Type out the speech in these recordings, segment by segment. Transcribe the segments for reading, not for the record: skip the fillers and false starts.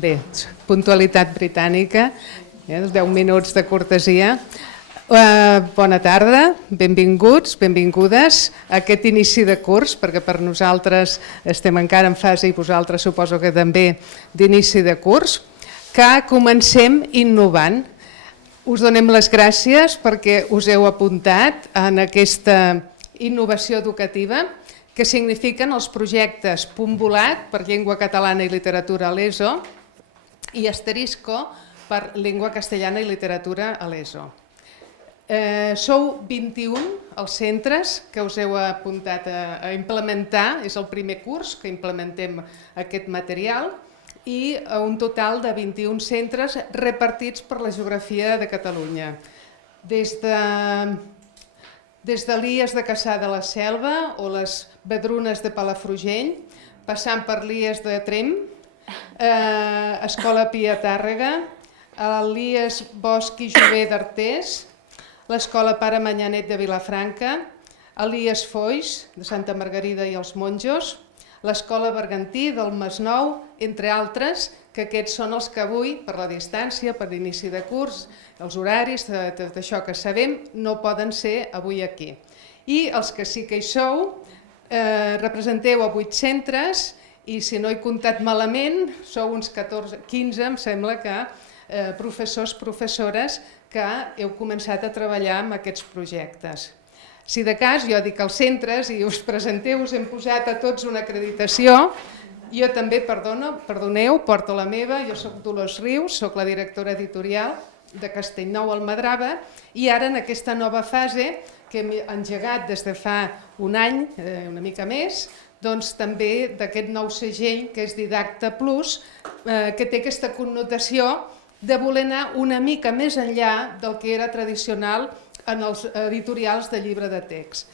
Bé, puntualitat britànica, 10 minuts de cortesia. Bona tarda, benvinguts, benvingudes a aquest inici de curs, perquè per nosaltres estem encara en fase, i vosaltres suposo que també, d'inici de curs, que comencem innovant. Us donem les gràcies perquè us heu apuntat en aquesta innovació educativa que signifiquen els projectes Punt Volat per Llengua Catalana i Literatura a l'ESO i Asterisco per Llengua Castellana i Literatura a l'ESO. Sou 21 els centres que us heu apuntat a implementar, és el primer curs que implementem aquest material, i un total de 21 centres repartits per la geografia de Catalunya. Des de l'IES de Cassà de la Selva o les Vedrunes de Palafrugell, passant per l'IES de Tremp, Escola Pia Tàrrega, l'IES Bosch i Jover d'Artés, l'Escola Pare Manyanet de Vilafranca, l'IES Foix de Santa Margarida i els Monjos, l'Escola Bergantí del Masnou, entre altres, que aquests són els que avui, per la distància, per l'inici de curs, els horaris, tot això que sabem, no poden ser avui aquí. I els que sí que hi sou, representeu a 8 centres i, si no he comptat malament, sou uns 15, em sembla que, professors, professores que heu començat a treballar amb aquests projectes. Si de cas, jo dic als centres i us presenteu, us hem posat a tots una acreditació. Jo també, perdoneu, porto la meva, jo soc Dolors Rius, soc la directora editorial de Castellnou Almadrava i ara en aquesta nova fase que hem engegat des de fa un any, una mica més, doncs també d'aquest nou segell que és Didacta Plus, que té aquesta connotació de voler anar una mica més enllà del que era tradicional en els editorials de llibre de text.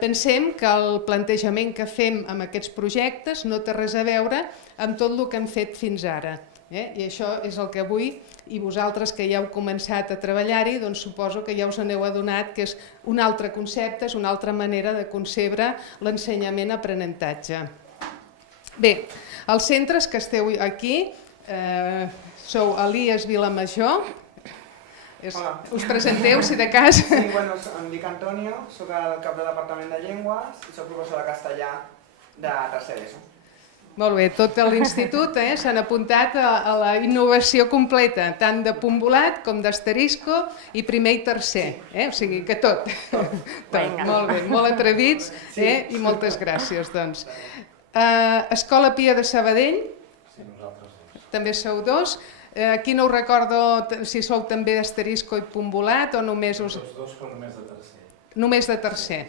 Pensem que el plantejament que fem amb aquests projectes no té res a veure amb tot el que hem fet fins ara. I això és el que avui, i vosaltres que ja heu començat a treballar-hi, doncs suposo que ja us n'heu adonat que és un altre concepte, és una altra manera de concebre l'ensenyament-aprenentatge. Bé, els centres que esteu aquí sou a l'IES Vilamajor. Us presenteu, si de cas. Sí, em dic Antonio, soc el cap de Departament de Llengües i soc professor de castellà de tercer d'ESO. Molt bé, tot l'institut s'han apuntat a la innovació completa, tant de Punt Volat com d'Asterisco i primer i tercer, o sigui que tot. Molt bé, molt atrevits i moltes gràcies. Escola Pia de Sabadell, també sou 2. Aquí no us recordo si sou també d'Asterisco i Punt Volat o només us... Tots dos, però només de tercer. Només de tercer.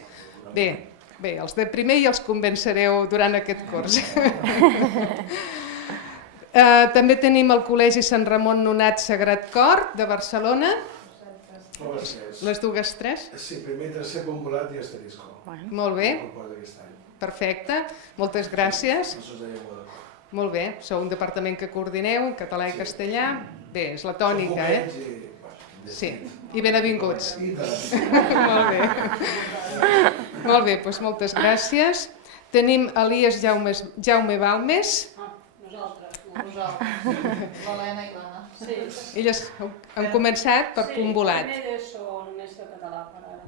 Bé, els de primer ja els convencereu durant aquest curs. També tenim el Col·legi Sant Ramon Nonat Sagrat Cor de Barcelona. Les dues tres? Sí, primer i tercer Punt Volat i Asterisco. Molt bé. Perfecte, moltes gràcies. Molt bé, sou un departament que coordineu, català i castellà. Bé, és la tònica, Sí, i benvinguts. Molt bé, doncs moltes gràcies. Tenim l'IES Jaume Balmes. Nosaltres, l'Helena i l'Anna. Elles han començat per Punt Volat. Sí, primer d'ESO, només de català per ara.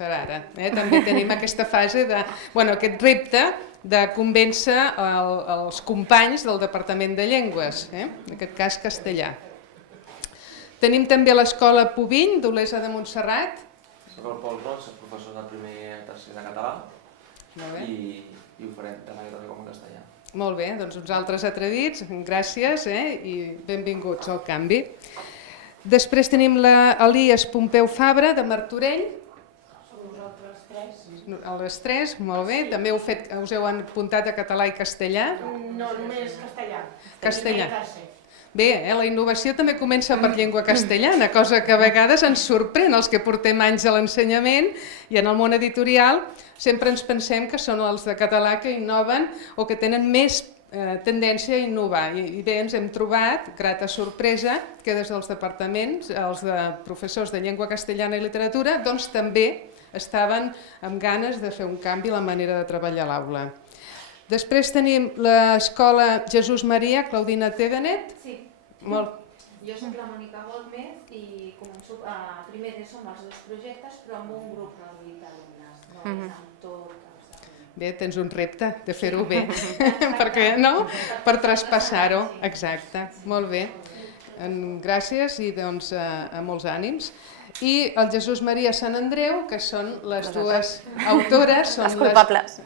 Per ara. També tenim aquesta fase aquest repte de convèncer els companys del Departament de Llengües, en aquest cas castellà. Tenim també l'Escola Pubill d'Olesa de Montserrat. Soc el Pol Roig, soc professor de primer i tercer de català i ho farem també com a castellà. Molt bé, doncs uns altres atrevits, gràcies i benvinguts al canvi. Després tenim l'IES Pompeu Fabra de Martorell. A les 3, molt bé. També us heu apuntat a català i castellà? No, només castellà. Castellà. Bé, la innovació també comença per llengua castellana, cosa que a vegades ens sorprèn els que portem anys a l'ensenyament i en el món editorial sempre ens pensem que són els de català que innoven o que tenen més tendència a innovar. I bé, ens hem trobat, grata sorpresa, que des dels departaments, els de professors de llengua castellana i literatura, doncs també estaven amb ganes de fer un canvi a la manera de treballar a l'aula. Després tenim l'escola Jesús Maria, Claudina Tévenet. Sí. Molt. Jo soc la Mònica Gómez i començo a primer d'ESO amb els dos projectes, però amb un grup reduït d'alumnes, no és amb tot els alumnes. Bé, tens un repte de fer-ho bé, perquè no? Per traspassar-ho, exacte, molt bé. Gràcies i doncs a molts ànims. I el Jesús Maria Sant Andreu, que són les dues autores. Les culpables.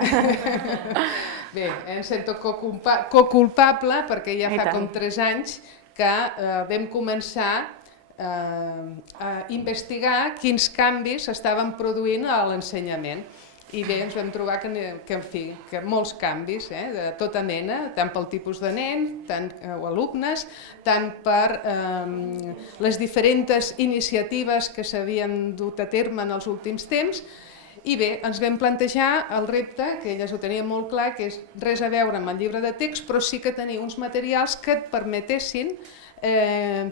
Bé, em sento coculpable perquè ja fa com 3 anys que vam començar a investigar quins canvis s'estaven produint a l'ensenyament. I bé, ens vam trobar que molts canvis, de tota mena, tant pel tipus de nen, o alumnes, tant per les diferents iniciatives que s'havien dut a terme en els últims temps. I bé, ens vam plantejar el repte, que elles ho tenien molt clar, que és res a veure amb el llibre de text, però sí que tenir uns materials que et permetessin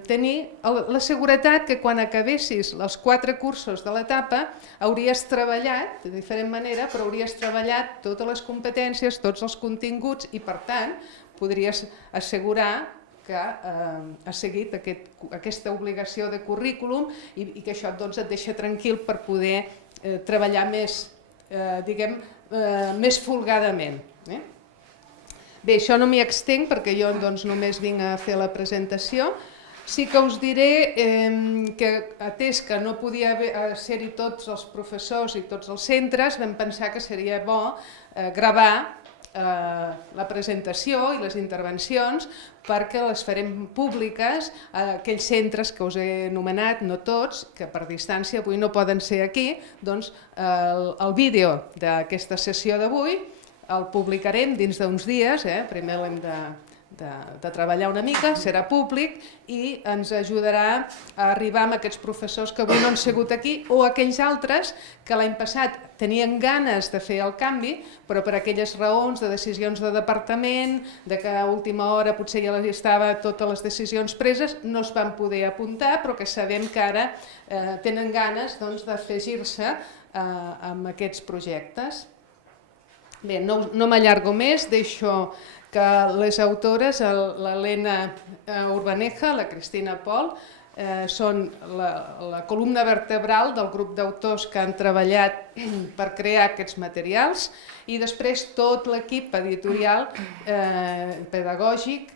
tenir la seguretat que quan acabessis els 4 cursos de l'etapa hauries treballat, de diferent manera, però hauries treballat totes les competències, tots els continguts i per tant podries assegurar que has seguit aquesta obligació de currículum i que això et deixa tranquil per poder treballar més, més folgadament. Bé, això no m'hi extenc perquè jo només vinc a fer la presentació. Sí que us diré que, atès que no podia ser-hi tots els professors i tots els centres, vam pensar que seria bo gravar la presentació i les intervencions perquè les farem públiques a aquells centres que us he anomenat, no tots, que per distància avui no poden ser aquí, doncs el vídeo d'aquesta sessió d'avui el publicarem dins d'uns dies, primer l'hem de treballar una mica, serà públic i ens ajudarà a arribar amb aquests professors que avui no han sigut aquí o aquells altres que l'any passat tenien ganes de fer el canvi, però per aquelles raons de decisions de departament, de que a última hora potser ja estava totes les decisions preses, no es van poder apuntar, però que sabem que ara tenen ganes d'afegir-se amb aquests projectes. Bé, no m'allargo més, deixo que les autores, l'Helena Urbaneja, la Cristina Pol, són la columna vertebral del grup d'autors que han treballat per crear aquests materials i després tot l'equip editorial pedagògic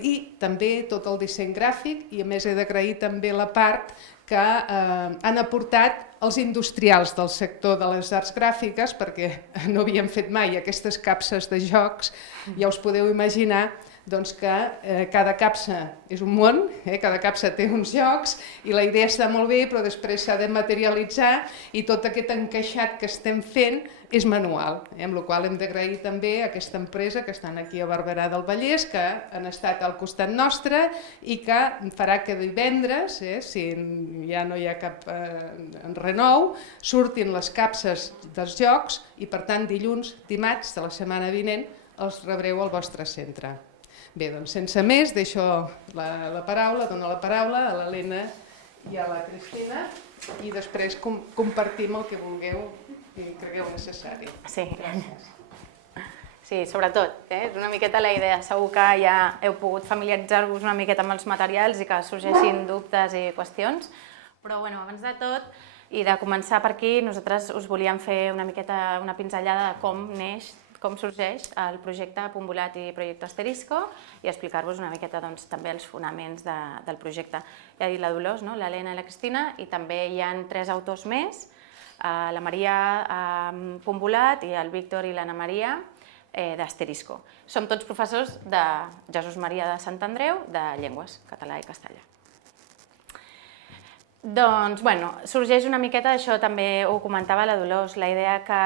i també tot el disseny gràfic i a més he d'agrair també la part que han aportat els industrials del sector de les arts gràfiques perquè no havien fet mai aquestes capses de jocs, ja us podeu imaginar que cada capsa és un món, cada capsa té uns jocs i la idea està molt bé però després s'ha de materialitzar i tot aquest encaixat que estem fent és manual, amb la qual hem d'agrair també a aquesta empresa que estan aquí a Barberà del Vallès, que han estat al costat nostre i que farà que divendres, si ja no hi ha cap renou, surtin les capses dels jocs i per tant dilluns, dimarts de la setmana vinent els rebreu al vostre centre. Bé, doncs sense més, deixo la paraula, dono la paraula a l'Helena i a la Cristina i després compartim el que vulgueu i cregueu necessari. Sí. Sí, sobretot, és una miqueta la idea. Segur que ja heu pogut familiaritzar-vos una miqueta amb els materials i que sorgeixin dubtes i qüestions, però abans de tot i de començar per aquí, nosaltres us volíem fer una miqueta una pinzellada de com neix, com sorgeix el projecte Punt Volat i Projecte Asterisco i explicar-vos una miqueta també els fonaments del projecte. Ja ha dit la Dolors, l'Helena i la Cristina, i també hi ha 3 autors més, la Maria Punt Volat i el Víctor i l'Anna Maria d'Asterisco. Som tots professors de Jesús Maria de Sant Andreu, de llengües, català i castellà. Doncs, sorgeix una miqueta, això també ho comentava la Dolors, la idea que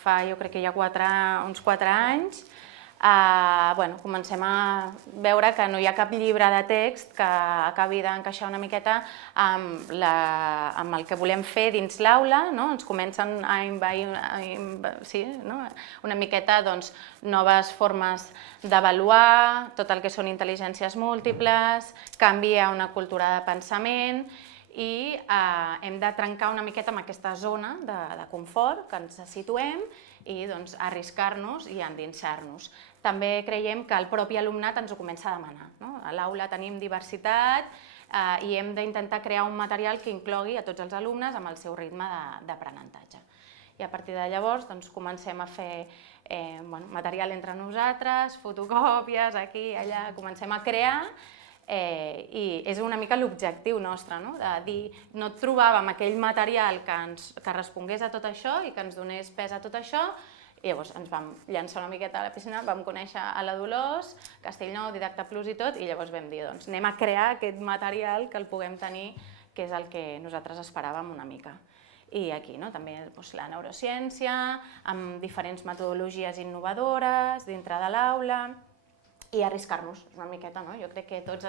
fa, jo crec que ja uns 4 anys, comencem a veure que no hi ha cap llibre de text que acabi d'encaixar una miqueta amb el que volem fer dins l'aula, ens comencen a envair una miqueta noves formes d'avaluar, tot el que són intel·ligències múltiples, canvi a una cultura de pensament i hem de trencar una miqueta amb aquesta zona de confort que ens situem i arriscar-nos i endinsar-nos. També creiem que el propi alumnat ens ho comença a demanar. A l'aula tenim diversitat i hem d'intentar crear un material que inclogui a tots els alumnes amb el seu ritme d'aprenentatge. I a partir de llavors comencem a fer material entre nosaltres, fotocòpies, aquí, allà, comencem a crear i és una mica l'objectiu nostre, de dir, no trobàvem aquell material que respongués a tot això i que ens donés pes a tot això, i llavors ens vam llançar una miqueta a la piscina, vam conèixer a la Dolors, Castellnou, Didacta Plus i tot, i llavors vam dir, doncs anem a crear aquest material que el puguem tenir, que és el que nosaltres esperàvem una mica. I aquí també la neurociència, amb diferents metodologies innovadores dintre de l'aula i arriscar-nos una miqueta. Jo crec que tots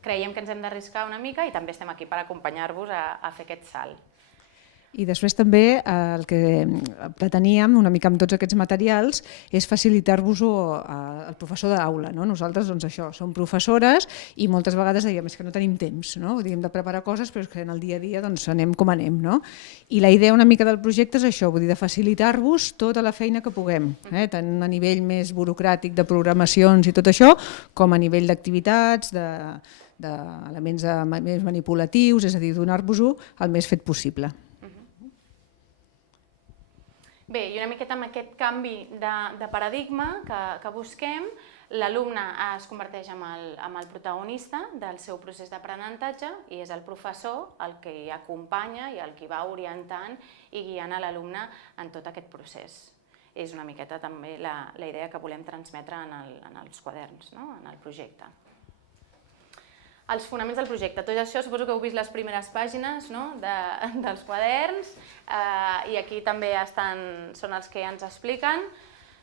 creiem que ens hem d'arriscar una mica i també estem aquí per acompanyar-vos a fer aquest salt. I després també el que preteníem una mica amb tots aquests materials és facilitar-vos-ho al professor de l'aula. Nosaltres som professores i moltes vegades dèiem que no tenim temps, hem de preparar coses però és que en el dia a dia anem com anem. I la idea una mica del projecte és això, vull dir, de facilitar-vos tota la feina que puguem, tant a nivell més burocràtic de programacions i tot això, com a nivell d'activitats, d'elements més manipulatius, és a dir, donar-vos-ho el més fet possible. Bé, i una miqueta amb aquest canvi de paradigma que busquem, l'alumne es converteix en el protagonista del seu procés d'aprenentatge i és el professor el que hi acompanya i el que va orientant i guiant a l'alumne en tot aquest procés. És una miqueta també la idea que volem transmetre en els quaderns, en el projecte. Els fonaments del projecte. Tot això suposo que heu vist les primeres pàgines dels quaderns i aquí també són els que ens expliquen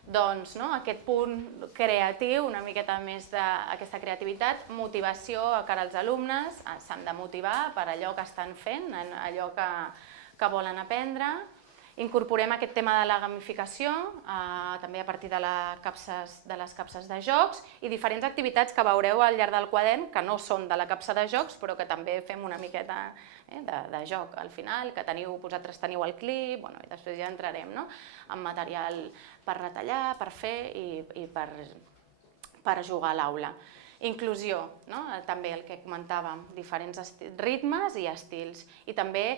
aquest punt creatiu, una miqueta més d'aquesta creativitat, motivació a cara als alumnes, s'han de motivar per allò que estan fent, allò que volen aprendre. Incorporem aquest tema de la gamificació, també a partir de les capses de jocs i diferents activitats que veureu al llarg del quadern que no són de la capsa de jocs però que també fem una miqueta de joc al final, que vosaltres teniu el clip i després ja entrarem en material per retallar, per fer i per jugar a l'aula. Inclusió, també el que comentàvem, diferents ritmes i estils. I també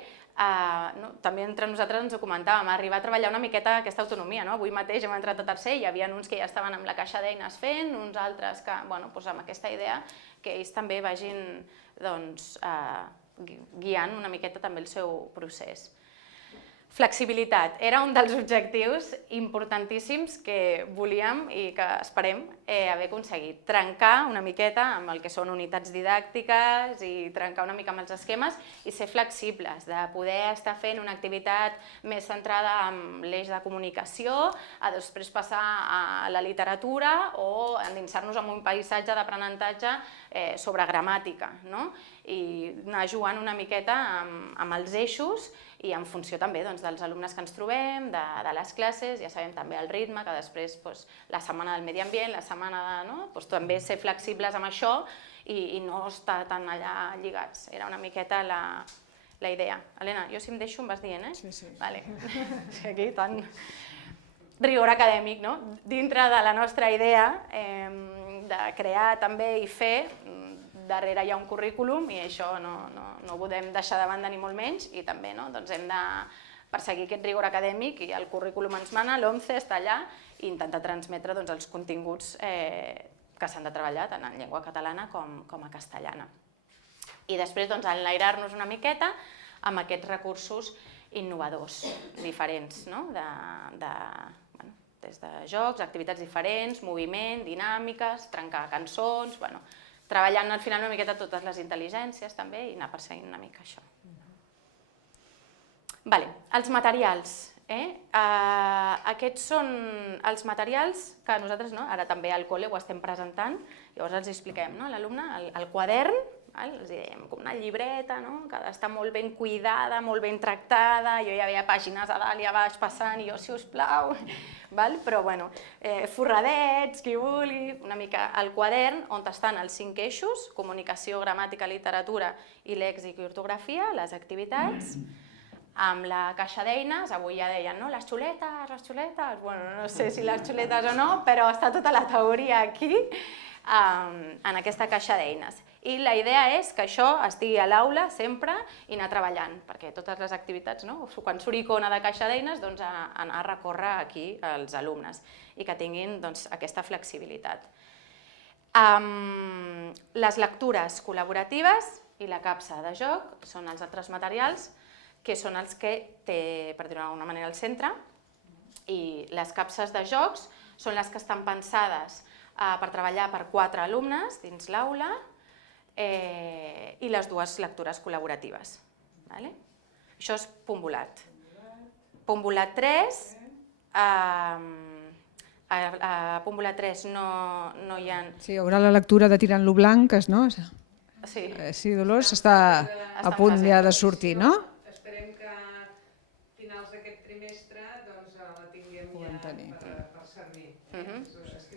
entre nosaltres ens ho comentàvem, arribar a treballar una miqueta aquesta autonomia. Avui mateix hem entrat a tercer i hi havia uns que ja estaven amb la caixa d'eines fent, uns altres que, amb aquesta idea, que ells també vagin guiant una miqueta també el seu procés. Flexibilitat. Era un dels objectius importantíssims que volíem i que esperem haver aconseguit. Trencar una miqueta amb el que són unitats didàctiques i trencar una mica amb els esquemes i ser flexibles, de poder estar fent una activitat més centrada en l'eix de comunicació, a després passar a la literatura o endinsar-nos en un paisatge d'aprenentatge sobre gramàtica i anar jugant una miqueta amb els eixos i en funció també dels alumnes que ens trobem, de les classes, ja sabem també el ritme, que després la setmana del medi ambient, la setmana també ser flexibles amb això i no estar tan allà lligats. Era una miqueta la idea. Helena, jo si em deixo em vas dient, eh? Sí. Aquí tant rigor acadèmic, no? Dintre de la nostra idea de crear també i fer, darrere hi ha un currículum i això no ho podem deixar de banda ni molt menys i també hem de perseguir aquest rigor acadèmic i el currículum ens mana, l'OMCE està allà i intentar transmetre els continguts que s'han de treballar tant en llengua catalana com a castellana. I després enlairar-nos una miqueta amb aquests recursos innovadors, diferents, des de jocs, activitats diferents, moviment, dinàmiques, trencar cançons, treballant al final una miqueta totes les intel·ligències també i anar perseguint una mica això. Els materials. Aquests són els materials que nosaltres ara també al col·le ho estem presentant, llavors els expliquem a l'alumne, el quadern, els dèiem com una llibreta que ha d'estar molt ben cuidada, molt ben tractada, jo ja veia pàgines a dalt i a baix passant i jo, si us plau, però forradets, qui vulgui, una mica el quadern on estan els 5 eixos, comunicació, gramàtica, literatura i lèxic i ortografia, les activitats, amb la caixa d'eines, avui ja deien, no, les xuletes, bueno, no sé si les xuletes o no, però està tota la teoria aquí, en aquesta caixa d'eines. I la idea és que això estigui a l'aula sempre i anar treballant, perquè totes les activitats, quan surt icona de caixa d'eines, doncs anar a recórrer aquí els alumnes i que tinguin aquesta flexibilitat. Les lectures col·laboratives i la capsa de joc són els altres materials que són els que té, per dir-ho d'alguna manera, el centre, i les capses de jocs són les que estan pensades per treballar per 4 alumnes dins l'aula i les 2 lectures col·laboratives. Això és punt volat. Punt volat 3, a punt volat 3 no hi ha... Sí, hi haurà la lectura de Tirant-lo blanques, no? Sí, Dolors està a punt ja de sortir, no? Esperem que a finals d'aquest trimestre la tinguem ja per servir.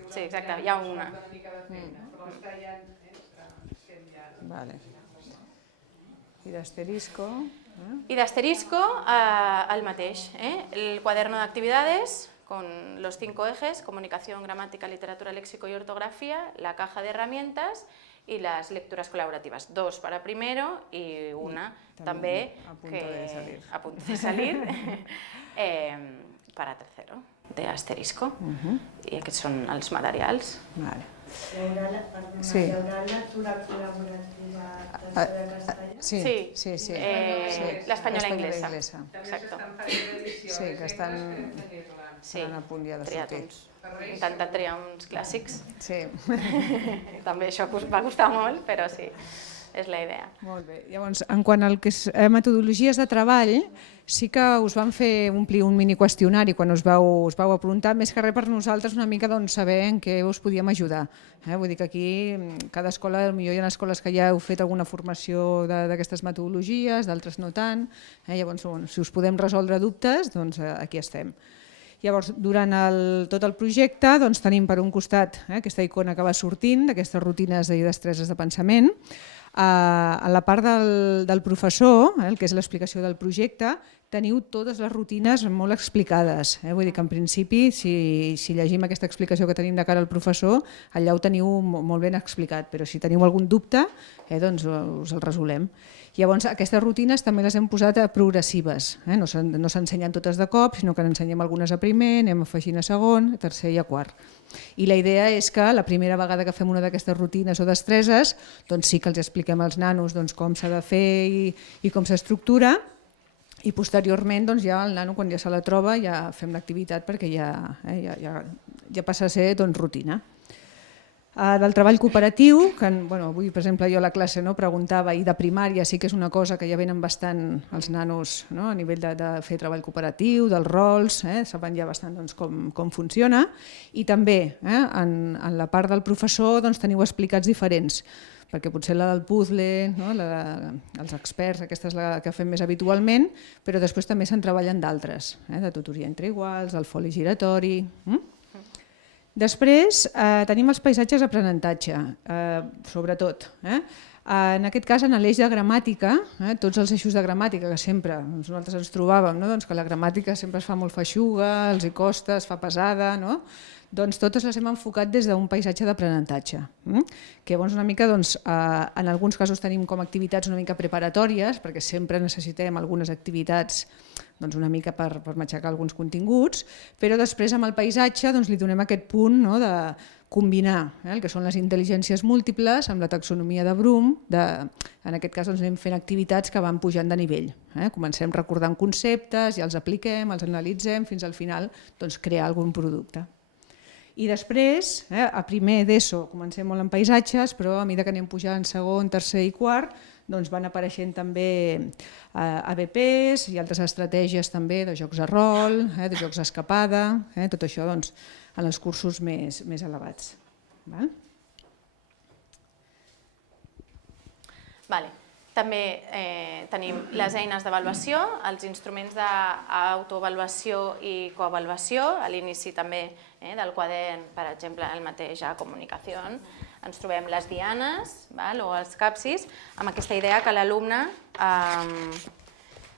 Sí, exacte, hi ha una. Però està ja sent ja... Vale. I d'asterisco? I d'asterisco, el mateix. El cuaderno de actividades con los 5 ejes, comunicación, gramática, literatura, léxico y ortografía, la caja de herramientas y las lecturas colaborativas. 2 para primero y una també a punto de salir para tercero, de asterisco. I aquests són els materials. Hi haurà lectura col·laborativa de castellà? Sí. L'espanyola inglesa. Exacte. Sí, que estan a punt ja de sortir. He intentat triar uns clàssics. Sí. També això va costar molt, però sí, és la idea. Molt bé. Llavors, en quant al que és metodologies de treball, sí que us van fer omplir un mini qüestionari quan us vau aprontar, més que res per nosaltres una mica saber en què us podíem ajudar. Vull dir que aquí cada escola, potser hi ha escoles que ja heu fet alguna formació d'aquestes metodologies, d'altres no tant. Llavors, si us podem resoldre dubtes, doncs aquí estem. Llavors, durant tot el projecte tenim per un costat aquesta icona que va sortint, d'aquestes rutines i destreses de pensament. A la part del professor, el que és l'explicació del projecte, teniu totes les rutines molt explicades. Vull dir que en principi, si llegim aquesta explicació que tenim de cara al professor, allà ho teniu molt ben explicat, però si teniu algun dubte, doncs us el resolem. Llavors, aquestes rutines també les hem posat progressives. No s'ensenyen totes de cop, sinó que n'ensenyem algunes a primer, anem afegint a segon, a tercer i a quart. I la idea és que la primera vegada que fem una d'aquestes rutines o destreses, doncs sí que els expliquem als nanos com s'ha de fer i com s'estructura, i posteriorment ja el nano, quan ja se la troba, ja fem l'activitat perquè ja passa a ser rutina. Del treball cooperatiu, que avui per exemple jo a la classe preguntava, i de primària sí que és una cosa que ja venen bastant els nanos a nivell de fer treball cooperatiu, dels rols, saben ja bastant com funciona, i també en la part del professor teniu explicats diferents, perquè potser la del puzzle, els experts, aquesta és la que fem més habitualment, però després també se'n treballen d'altres, de tutoria entre iguals, el foli giratori. Després tenim els paisatges d'aprenentatge, sobretot. En aquest cas, en l'eix de gramàtica, tots els eixos de gramàtica que sempre nosaltres ens trobàvem, que la gramàtica sempre es fa molt feixuga, els hi costa, es fa pesada, doncs totes les hem enfocat des d'un paisatge d'aprenentatge, que llavors una mica, en alguns casos tenim com activitats una mica preparatòries, perquè sempre necessitem algunes activitats una mica per matxacar alguns continguts, però després amb el paisatge li donem aquest punt de combinar el que són les intel·ligències múltiples amb la taxonomia de Bloom. En aquest cas anem fent activitats que van pujant de nivell. Comencem recordant conceptes, ja els apliquem, els analitzem, fins al final crear algun producte. I després, a primer d'ESO, comencem molt en paisatges, però a mesura que anem pujant segon, tercer i quart, van apareixent també ABPs i altres estratègies també de jocs de rol, de jocs d'escapada, tot això en els cursos més elevats. També tenim les eines d'avaluació, els instruments d'autoavaluació i coavaluació, a l'inici també del quadern, per exemple, el mateix a comunicació, ens trobem les dianes o els capsis, amb aquesta idea que l'alumne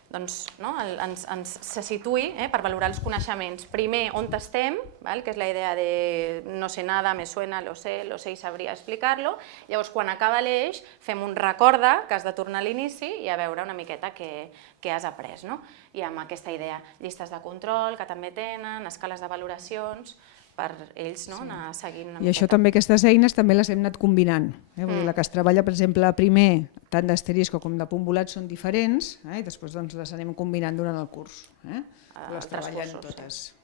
se situï per valorar els coneixements. Primer, on estem, que és la idea de no sé nada, me suena, lo sé y sabría explicarlo. Llavors, quan acaba l'eix, fem un recorda, que has de tornar a l'inici i a veure una miqueta què has après. I amb aquesta idea, llistes de control, que també tenen, escales de valoracions, per ells anar seguint una miqueta. I això també, aquestes eines també les hem anat combinant. La que es treballa, per exemple, primer, tant d'asterisco com de punt volat són diferents, i després les anem combinant durant el curs. Les treballem totes.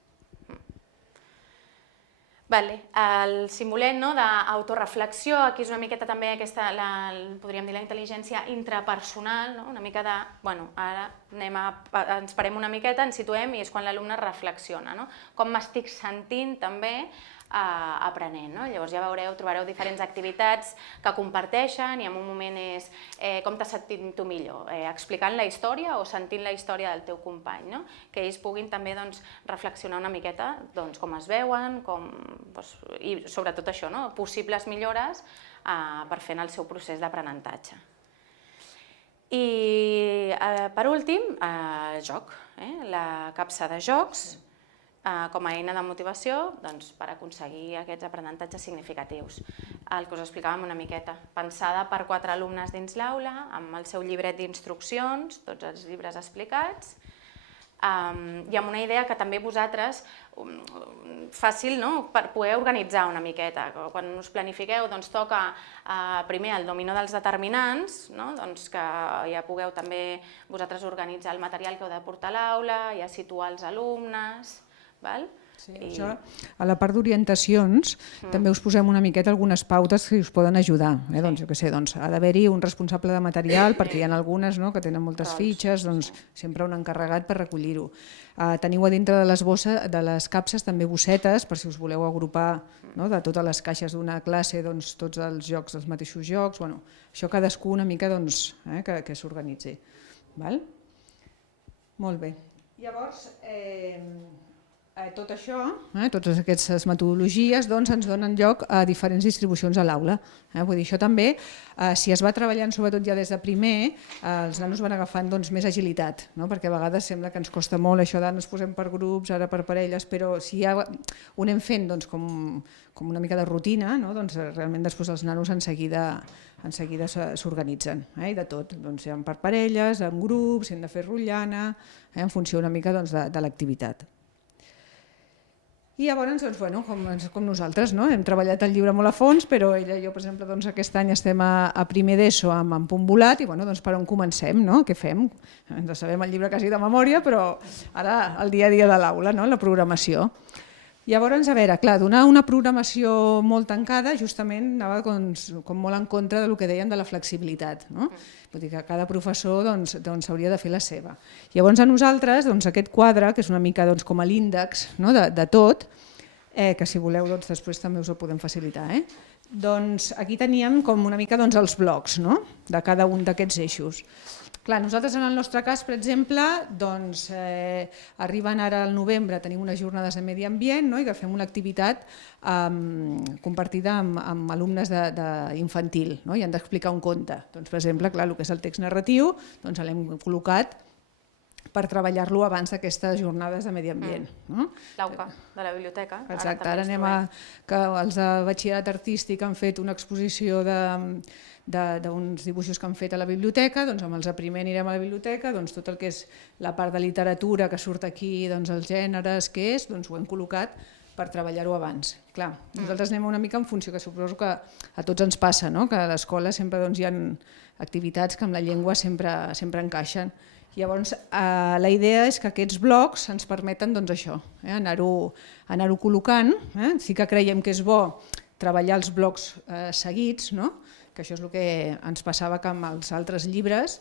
El simulet d'autoreflexió, aquí és una miqueta també aquesta, podríem dir la intel·ligència intrapersonal, una mica de, ara ens parem una miqueta, ens situem i és quan l'alumne reflexiona. Com m'estic sentint també aprenent. Llavors ja trobareu diferents activitats que comparteixen i en un moment és com t'has sentit tu millor, explicant la història o sentint la història del teu company, que ells puguin també reflexionar una miqueta com es veuen i sobretot això, possibles millores per fer en el seu procés d'aprenentatge. I per últim, el joc, la capsa de jocs com a eina de motivació per aconseguir aquests aprenentatges significatius. El que us explicàvem una miqueta, pensada per 4 alumnes dins l'aula, amb el seu llibret d'instruccions, tots els llibres explicats, i amb una idea que també vosaltres, fàcil per poder organitzar una miqueta. Quan us planifiqueu, toca primer el dominó dels determinants, que ja pugueu també vosaltres organitzar el material que heu de portar a l'aula, ja situar els alumnes. A la part d'orientacions també us posem una miqueta algunes pautes que us poden ajudar. Ha d'haver-hi un responsable de material perquè hi ha algunes que tenen moltes fitxes, sempre un encarregat per recollir-ho. Teniu a dintre de les capses també bossetes per si us voleu agrupar de totes les caixes d'una classe tots els jocs, els mateixos jocs. Això cadascú una mica que s'organitzi. Molt bé. Llavors, tot això, totes aquestes metodologies ens donen lloc a diferents distribucions a l'aula. Vull dir, això també, si es va treballant sobretot ja des de primer, els nanos van agafant més agilitat, perquè a vegades sembla que ens costa molt això d'ara ens posem per grups, ara per parelles, però si ja ho anem fent com una mica de rutina, realment després els nanos en seguida s'organitzen, i de tot, per parelles, en grups, si hem de fer rotllana, en funció una mica de l'activitat. I llavors, com nosaltres, hem treballat el llibre molt a fons, però ella i jo, per exemple, aquest any estem a primer d'ESO amb punt volat i per on comencem, què fem? Ens sabem el llibre quasi de memòria, però ara el dia a dia de l'aula, la programació. Llavors, a veure, clar, donar una programació molt tancada justament anava com molt en contra del que deien de la flexibilitat. Vull dir que cada professor hauria de fer la seva. Llavors a nosaltres aquest quadre, que és una mica com a l'índex de tot, que si voleu després també us el podem facilitar, aquí teníem com una mica els blocs de cada un d'aquests eixos. Clar, nosaltres en el nostre cas, per exemple, arriben ara al novembre, tenim unes jornades de medi ambient i que fem una activitat compartida amb alumnes d'infantil i han d'explicar un conte. Per exemple, el que és el text narratiu l'hem col·locat per treballar-lo abans d'aquestes jornades de medi ambient. L'AUCA, de la biblioteca. Exacte, ara anem a que els de batxillerat artístic han fet una exposició d'uns dibuixos que han fet a la biblioteca, amb els de primer anirem a la biblioteca, tot el que és la part de literatura que surt aquí, els gèneres, què és, ho hem col·locat per treballar-ho abans. Clar, nosaltres anem una mica en funció, que suposo que a tots ens passa, que a l'escola sempre hi ha activitats que amb la llengua sempre encaixen. Llavors, la idea és que aquests blocs ens permeten això, anar-ho col·locant. Sí que creiem que és bo treballar els blocs seguits, que això és el que ens passava que amb els altres llibres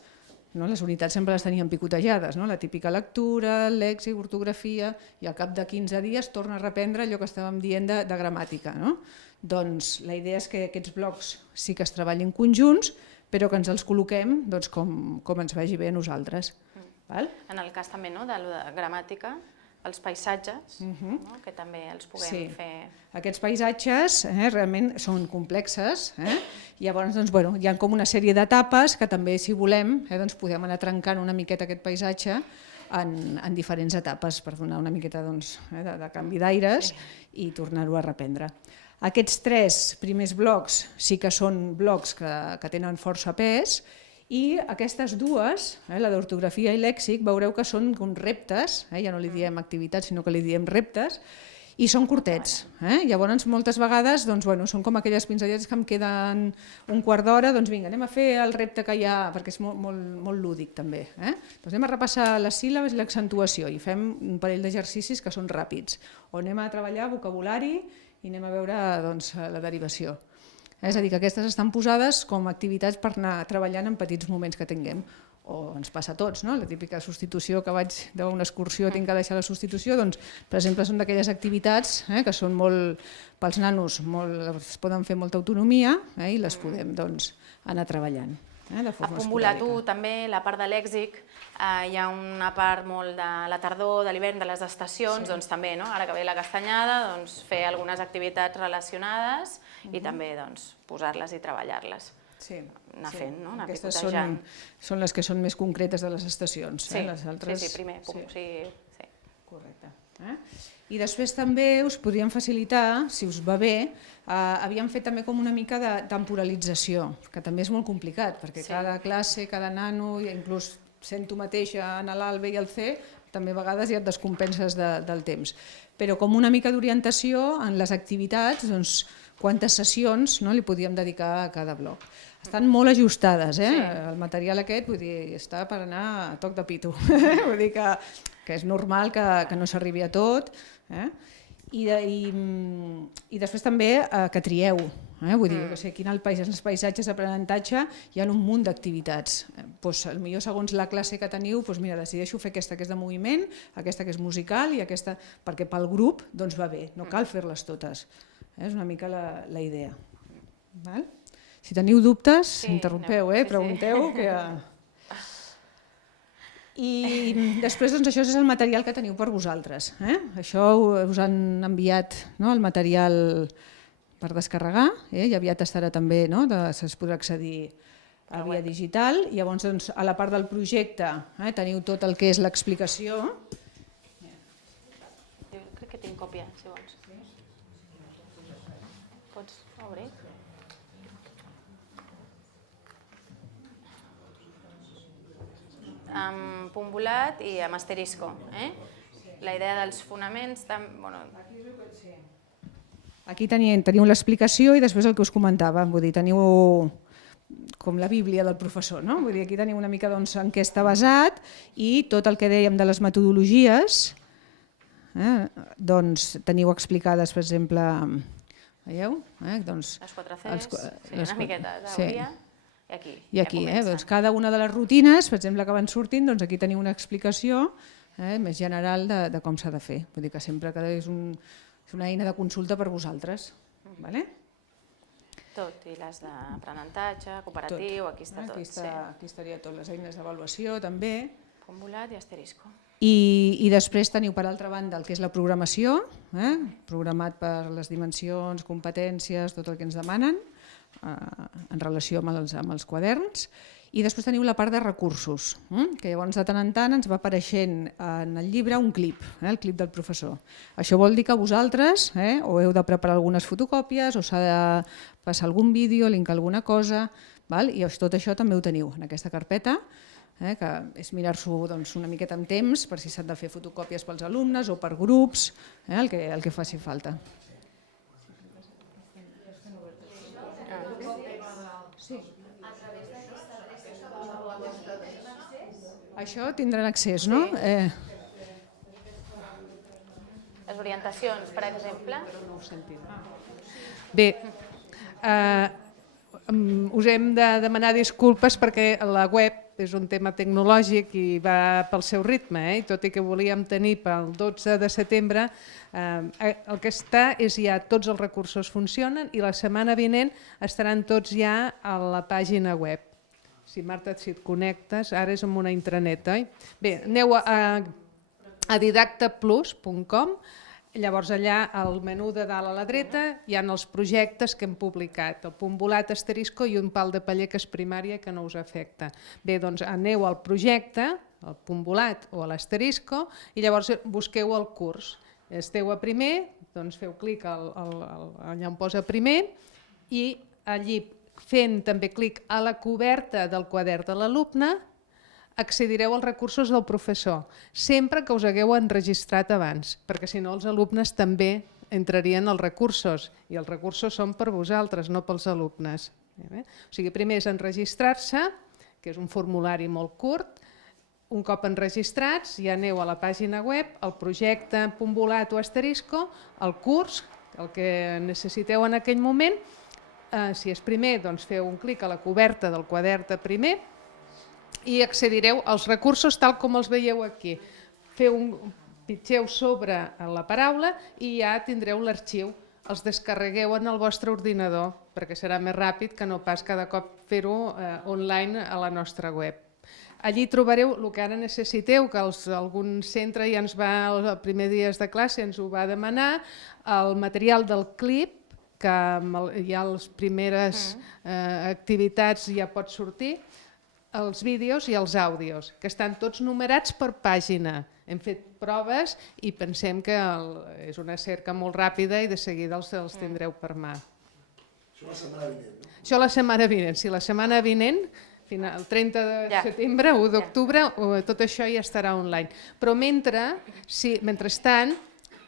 les unitats sempre les teníem picotejades, la típica lectura, lèxic, ortografia, i al cap de 15 dies torna a reprendre allò que estàvem dient de gramàtica. Doncs la idea és que aquests blocs sí que es treballin conjunts, però que ens els col·loquem com ens vagi bé a nosaltres. En el cas també de gramàtica, els paisatges, no? Que també els puguem fer... Aquests paisatges realment són complexes, llavors doncs, bueno, hi ha com una sèrie d'etapes que també, si volem, doncs, podem anar trencant una miqueta aquest paisatge en diferents etapes per donar una miqueta doncs, de canvi d'aires i tornar-ho a reprendre. Aquests 3 primers blocs sí que són blocs que tenen força pes i aquestes dues, la d'ortografia i lèxic, veureu que són com reptes, ja no li diem activitats sinó que li diem reptes, i són curtets. Llavors moltes vegades doncs, bueno, són com aquelles pinzellades que em queden un quart d'hora, doncs vinga, anem a fer el repte que hi ha, perquè és molt lúdic també. Doncs anem a repassar les síl·labes i l'accentuació i fem un parell d'exercicis que són ràpids, o anem a treballar vocabulari i anem a veure doncs, la derivació. És a dir, que aquestes estan posades com activitats per anar treballant en petits moments que tinguem. O ens passa a tots, no? La típica substitució que vaig d'una excursió, tinc que deixar la substitució, doncs, per exemple, són d'aquelles activitats que són molt, pels nanos, es poden fer molta autonomia i les podem doncs, anar treballant. De forma Acumular esporàdica. tu també, la part de lèxic, hi ha una part molt de la tardor, de l'hivern, de les estacions, doncs també, no? Ara que ve la castanyada, doncs, fer algunes activitats relacionades i també doncs, posar-les i treballar-les. Anar fent, no? Anar Aquestes picotejant. són les que són més concretes de les estacions. Les altres... Sí, primer. Correcte. I després també us podríem facilitar, si us va bé, havíem fet també com una mica de temporalització, que també és molt complicat, perquè cada classe, cada nano, inclús sent tu mateixa en l'A, el B i el C, també a vegades ja et descompenses del temps. Però com una mica d'orientació en les activitats, doncs, quantes sessions li podíem dedicar a cada bloc. Estan molt ajustades, el material aquest vull dir, està per anar a toc de pito, vull dir que és normal que no s'arribi a tot, i després també que trieu, vull dir, aquí en els paisatges d'aprenentatge hi ha un munt d'activitats, potser segons la classe que teniu, mira, decideixo fer aquesta que és de moviment, aquesta que és musical i aquesta, perquè pel grup doncs va bé, no cal fer-les totes, és una mica la idea. Si teniu dubtes, interrompeu, pregunteu. I després això és el material que teniu per vosaltres. Això us han enviat el material per descarregar, i aviat estarà també, es podrà accedir a via digital. Llavors a la part del projecte teniu tot el que és l'explicació. Crec que tinc còpia, si vols. Pots obrir? Amb punt volat i amb asterisco. La idea dels fonaments... Aquí teniu l'explicació i després el que us comentava, vull dir, teniu com la bíblia del professor, no? Vull dir, aquí teniu una mica en què està basat i tot el que dèiem de les metodologies, doncs teniu explicades, per exemple, veieu? Les 4 Cs, una miqueta de teoria. I aquí, cada una de les rutines, per exemple, que van sortint, aquí teniu una explicació més general de com s'ha de fer. Vull dir que sempre és una eina de consulta per vosaltres. Tot, i les d'aprenentatge, cooperatiu, aquí està tot. Aquí estaria tot, les eines d'avaluació també. Punt volat i asterisco. I després teniu per altra banda el que és la programació, programat per les dimensions, competències, tot el que ens demanen, en relació amb els quaderns, i després teniu la part de recursos, que llavors de tant en tant ens va apareixent en el llibre un clip, el clip del professor. Això vol dir que vosaltres o heu de preparar algunes fotocòpies o s'ha de passar algun vídeo, linkar alguna cosa, i tot això també ho teniu en aquesta carpeta, que és mirar-s'ho una miqueta amb temps per si s'han de fer fotocòpies pels alumnes o per grups, el que faci falta. Això tindran accés, no? Les orientacions, per exemple. Bé, us hem de demanar disculpes perquè la web és un tema tecnològic i va pel seu ritme, i tot i que volíem tenir pel 12 de setembre, el que està és ja tots els recursos funcionen i la setmana vinent estaran tots ja a la pàgina web. Si Marta, si et connectes, ara és amb una intranet, oi? Bé, aneu a... a didactaplus.com. Llavors allà al menú de dalt a la dreta hi ha els projectes que hem publicat, el punt volat, asterisco i un pal de paller que és primària que no us afecta. Bé, doncs aneu al projecte, al punt volat o a l'asterisco i llavors busqueu el curs. Esteu a primer, doncs feu clic allà on posa primer i allí fent també clic a la coberta del quadern de l'alumne accedireu als recursos del professor, sempre que us hagueu enregistrat abans, perquè si no els alumnes també entrarien als recursos i els recursos són per vosaltres, no pels alumnes. O sigui, primer és enregistrar-se, que és un formulari molt curt. Un cop enregistrats ja aneu a la pàgina web, al projecte punt volat o asterisco, el curs, el que necessiteu en aquell moment. Si és primer, doncs feu un clic a la coberta del quadern de primer i accedireu als recursos tal com els veieu aquí. Pitgeu sobre la paraula i ja tindreu l'arxiu. Els descarregueu en el vostre ordinador perquè serà més ràpid que no pas cada cop fer-ho online a la nostra web. Allí trobareu el que ara necessiteu, que algun centre ja ens va, els primers dies de classe ens ho va demanar, el material del clip, que ja les primeres activitats ja pot sortir, els vídeos i els àudios, que estan tots numerats per pàgina. Hem fet proves i pensem que és una cerca molt ràpida i de seguida els tindreu per mà. Això la setmana vinent, no? Això la setmana vinent, sí, la setmana vinent, el 30 de setembre, 1 d'octubre, tot això ja estarà online. Però mentrestant,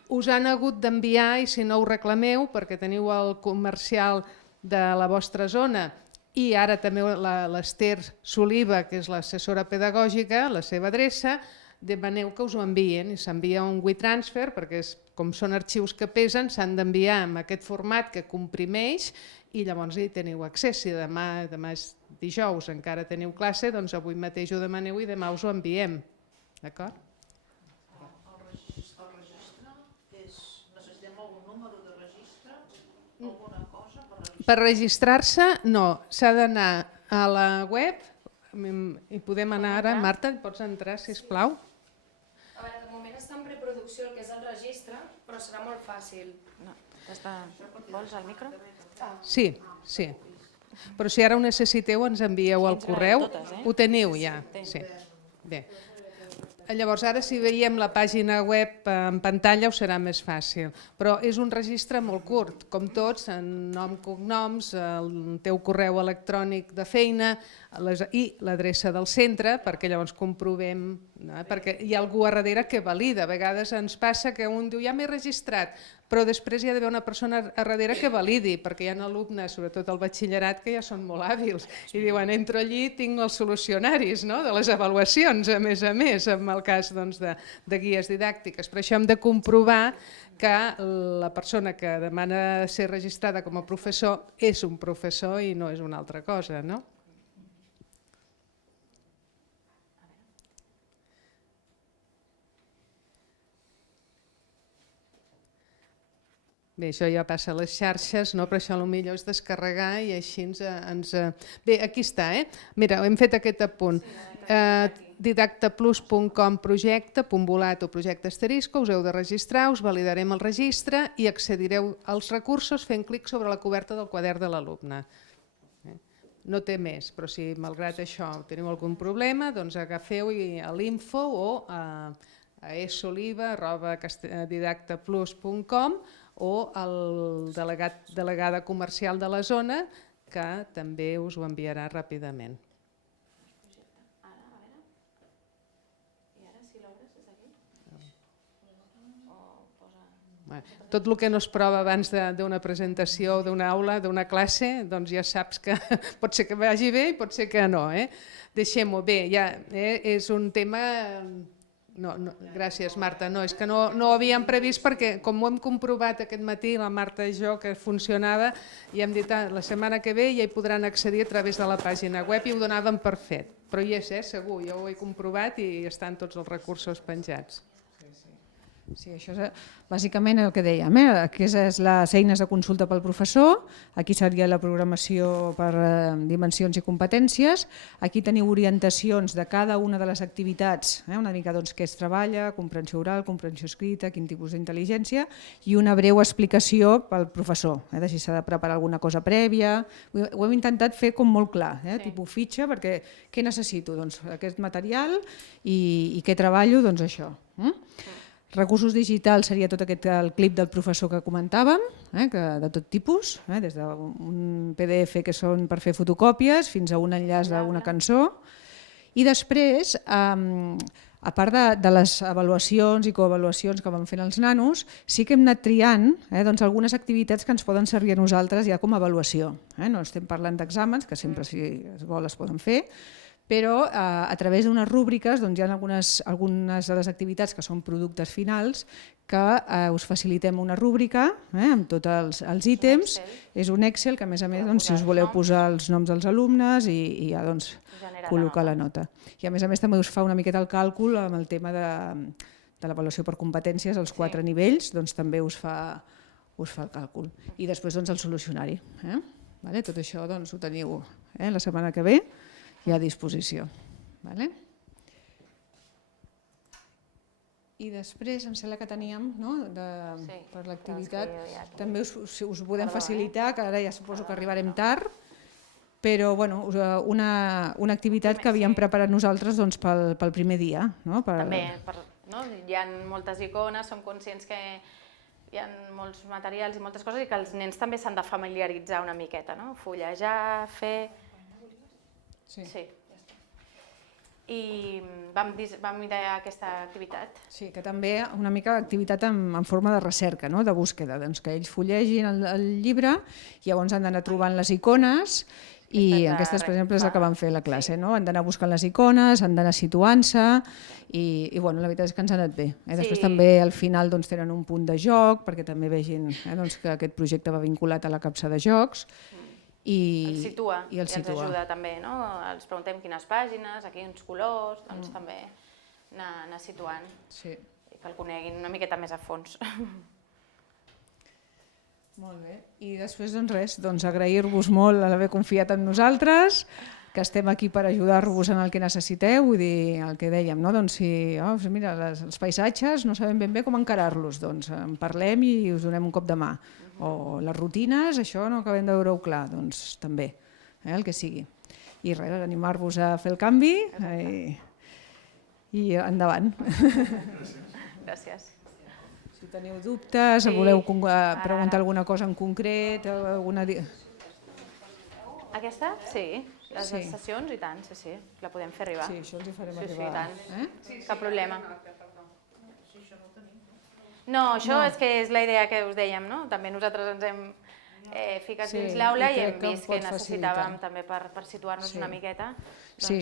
us han hagut d'enviar, i si no ho reclameu, perquè teniu el comercial de la vostra zona, i ara també l'Ester Soliva, que és l'assessora pedagògica, la seva adreça, demaneu que us ho envien i s'envia un WeTransfer perquè com són arxius que pesen s'han d'enviar en aquest format que comprimeix i llavors hi teniu accés. Si demà és dijous encara teniu classe, doncs avui mateix ho demaneu i demà us ho enviem. D'acord? El registre necessitem algun número de registre? Alguna cosa per registrar? Per registrar-se no, s'ha d'anar a la web i podem anar ara. Marta, pots entrar, sisplau? A veure, de moment està en preproducció el que és el registre, però serà molt fàcil. Vols el micro? Sí, sí. Però si ara ho necessiteu ens envieu al correu. Ho teniu ja. Sí. Bé. Llavors ara si veiem la pàgina web en pantalla us serà més fàcil, però és un registre molt curt, com tots, en nom, cognoms, el teu correu electrònic de feina i l'adreça del centre, perquè llavors comprovem, perquè hi ha algú a darrere que valida. A vegades ens passa que un diu ja m'he registrat, però després hi ha d'haver una persona a darrere que validi, perquè hi ha alumnes, sobretot al batxillerat, que ja són molt hàbils i diuen entro allí i tinc els solucionaris de les avaluacions, a més, en el cas de guies didàctiques. Per això hem de comprovar que la persona que demana ser registrada com a professor és un professor i no és una altra cosa, no? Bé, això ja passa a les xarxes, però això potser és descarregar i així ens... Bé, aquí està, Mira, hem fet aquest apunt. Didactaplus.com projecte, punt volat o projecte asterisco, us heu de registrar, us validarem el registre i accedireu als recursos fent clic sobre la coberta del quadern de l'alumne. No té més, però si malgrat això teniu algun problema, doncs agafeu a l'info o a esoliva@didactaplus.com o el delegada comercial de la zona, que també us ho enviarà ràpidament. Tot el que no es prova abans d'una presentació, d'una aula, d'una classe, doncs ja saps que pot ser que vagi bé i pot ser que no. Deixem-ho bé, és un tema... Gràcies, Marta. És que no ho havíem previst perquè, com ho hem comprovat aquest matí, la Marta i jo, que funcionava, i hem dit la setmana que ve ja hi podran accedir a través de la pàgina web i ho donàvem per fet. Però hi és, segur, jo ho he comprovat i estan tots els recursos penjats. Sí, això és bàsicament el que dèiem. Aquestes són les eines de consulta pel professor, aquí seria la programació per dimensions i competències, aquí teniu orientacions de cada una de les activitats, una mica què es treballa, comprensió oral, comprensió escrita, quin tipus d'intel·ligència, i una breu explicació pel professor, de si s'ha de preparar alguna cosa prèvia. Ho hem intentat fer com molt clar, tipus fitxa, perquè què necessito? Doncs aquest material i què treballo? Doncs això. Recursos digitals seria tot el clip del professor que comentàvem, de tot tipus, des d'un PDF que són per fer fotocòpies fins a un enllaç d'una cançó. I després, a part de les avaluacions i coavaluacions que vam fent els nanos, sí que hem anat triant algunes activitats que ens poden servir a nosaltres ja com a avaluació. No estem parlant d'exàmens, que sempre si es vol es poden fer, però a través d'unes rúbriques hi ha algunes de les activitats que són productes finals que us facilitem una rúbrica amb tots els ítems. És un Excel que a més si us voleu posar els noms dels alumnes i ja col·locar la nota. I a més també us fa una miqueta el càlcul amb el tema de l'avaluació per competències, els 4 nivells, també us fa el càlcul. I després el solucionari. Tot això ho teniu la setmana que ve i a disposició. I després, em sembla que teníem per l'activitat, també us ho podem facilitar, que ara ja suposo que arribarem tard, però una activitat que havíem preparat nosaltres pel primer dia. També, hi ha moltes icones, som conscients que hi ha molts materials i moltes coses i que els nens també s'han de familiaritzar una miqueta, fullejar, fer... Sí. I vam mirar aquesta activitat. Sí, que també una mica activitat en forma de recerca, de búsqueda, que ells fullegin el llibre i llavors han d'anar trobant les icones i aquestes, per exemple, és el que van fer a la classe. Han d'anar buscant les icones, han d'anar situant-se i la veritat és que ens ha anat bé. Després també al final tenen un punt de joc perquè també vegin que aquest projecte va vinculat a la capsa de jocs. Els situa i ens ajuda també, els preguntem quines pàgines, a quins colors, doncs també anar situant i que el coneguin una miqueta més a fons. Molt bé, i després res, agrair-vos molt l'haver confiat en nosaltres, que estem aquí per ajudar-vos en el que necessiteu, vull dir, el que dèiem, si mira, els paisatges no sabem ben bé com encarar-los, doncs en parlem i us donem un cop de mà. O les rutines, això no acabem de veure-ho clar, doncs també, el que sigui. I res, animar-vos a fer el canvi i endavant. Gràcies. Si teniu dubtes, voleu preguntar alguna cosa en concret, Aquesta? Sí. Les sessions i tant, sí, la podem fer arribar. Sí, això els hi farem arribar. Sí, cap problema. No, això és que és la idea que us dèiem, no? També nosaltres ens hem ficat dins l'aula i hem vist que necessitàvem també per situar-nos una miqueta. Sí,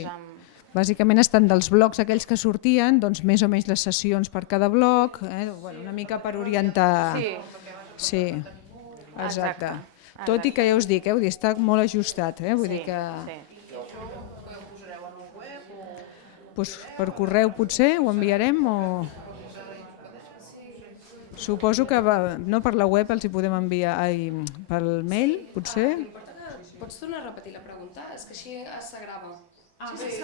bàsicament estan dels blocs aquells que sortien, doncs més o menys les sessions per cada bloc, una mica per orientar... Sí, exacte. Tot i que ja us dic, està molt ajustat, vull dir que... Per correu potser ho enviarem o... Suposo que no per la web els hi podem enviar pel mail, potser? Pots tornar a repetir la pregunta? És que així s'agrava. Sí.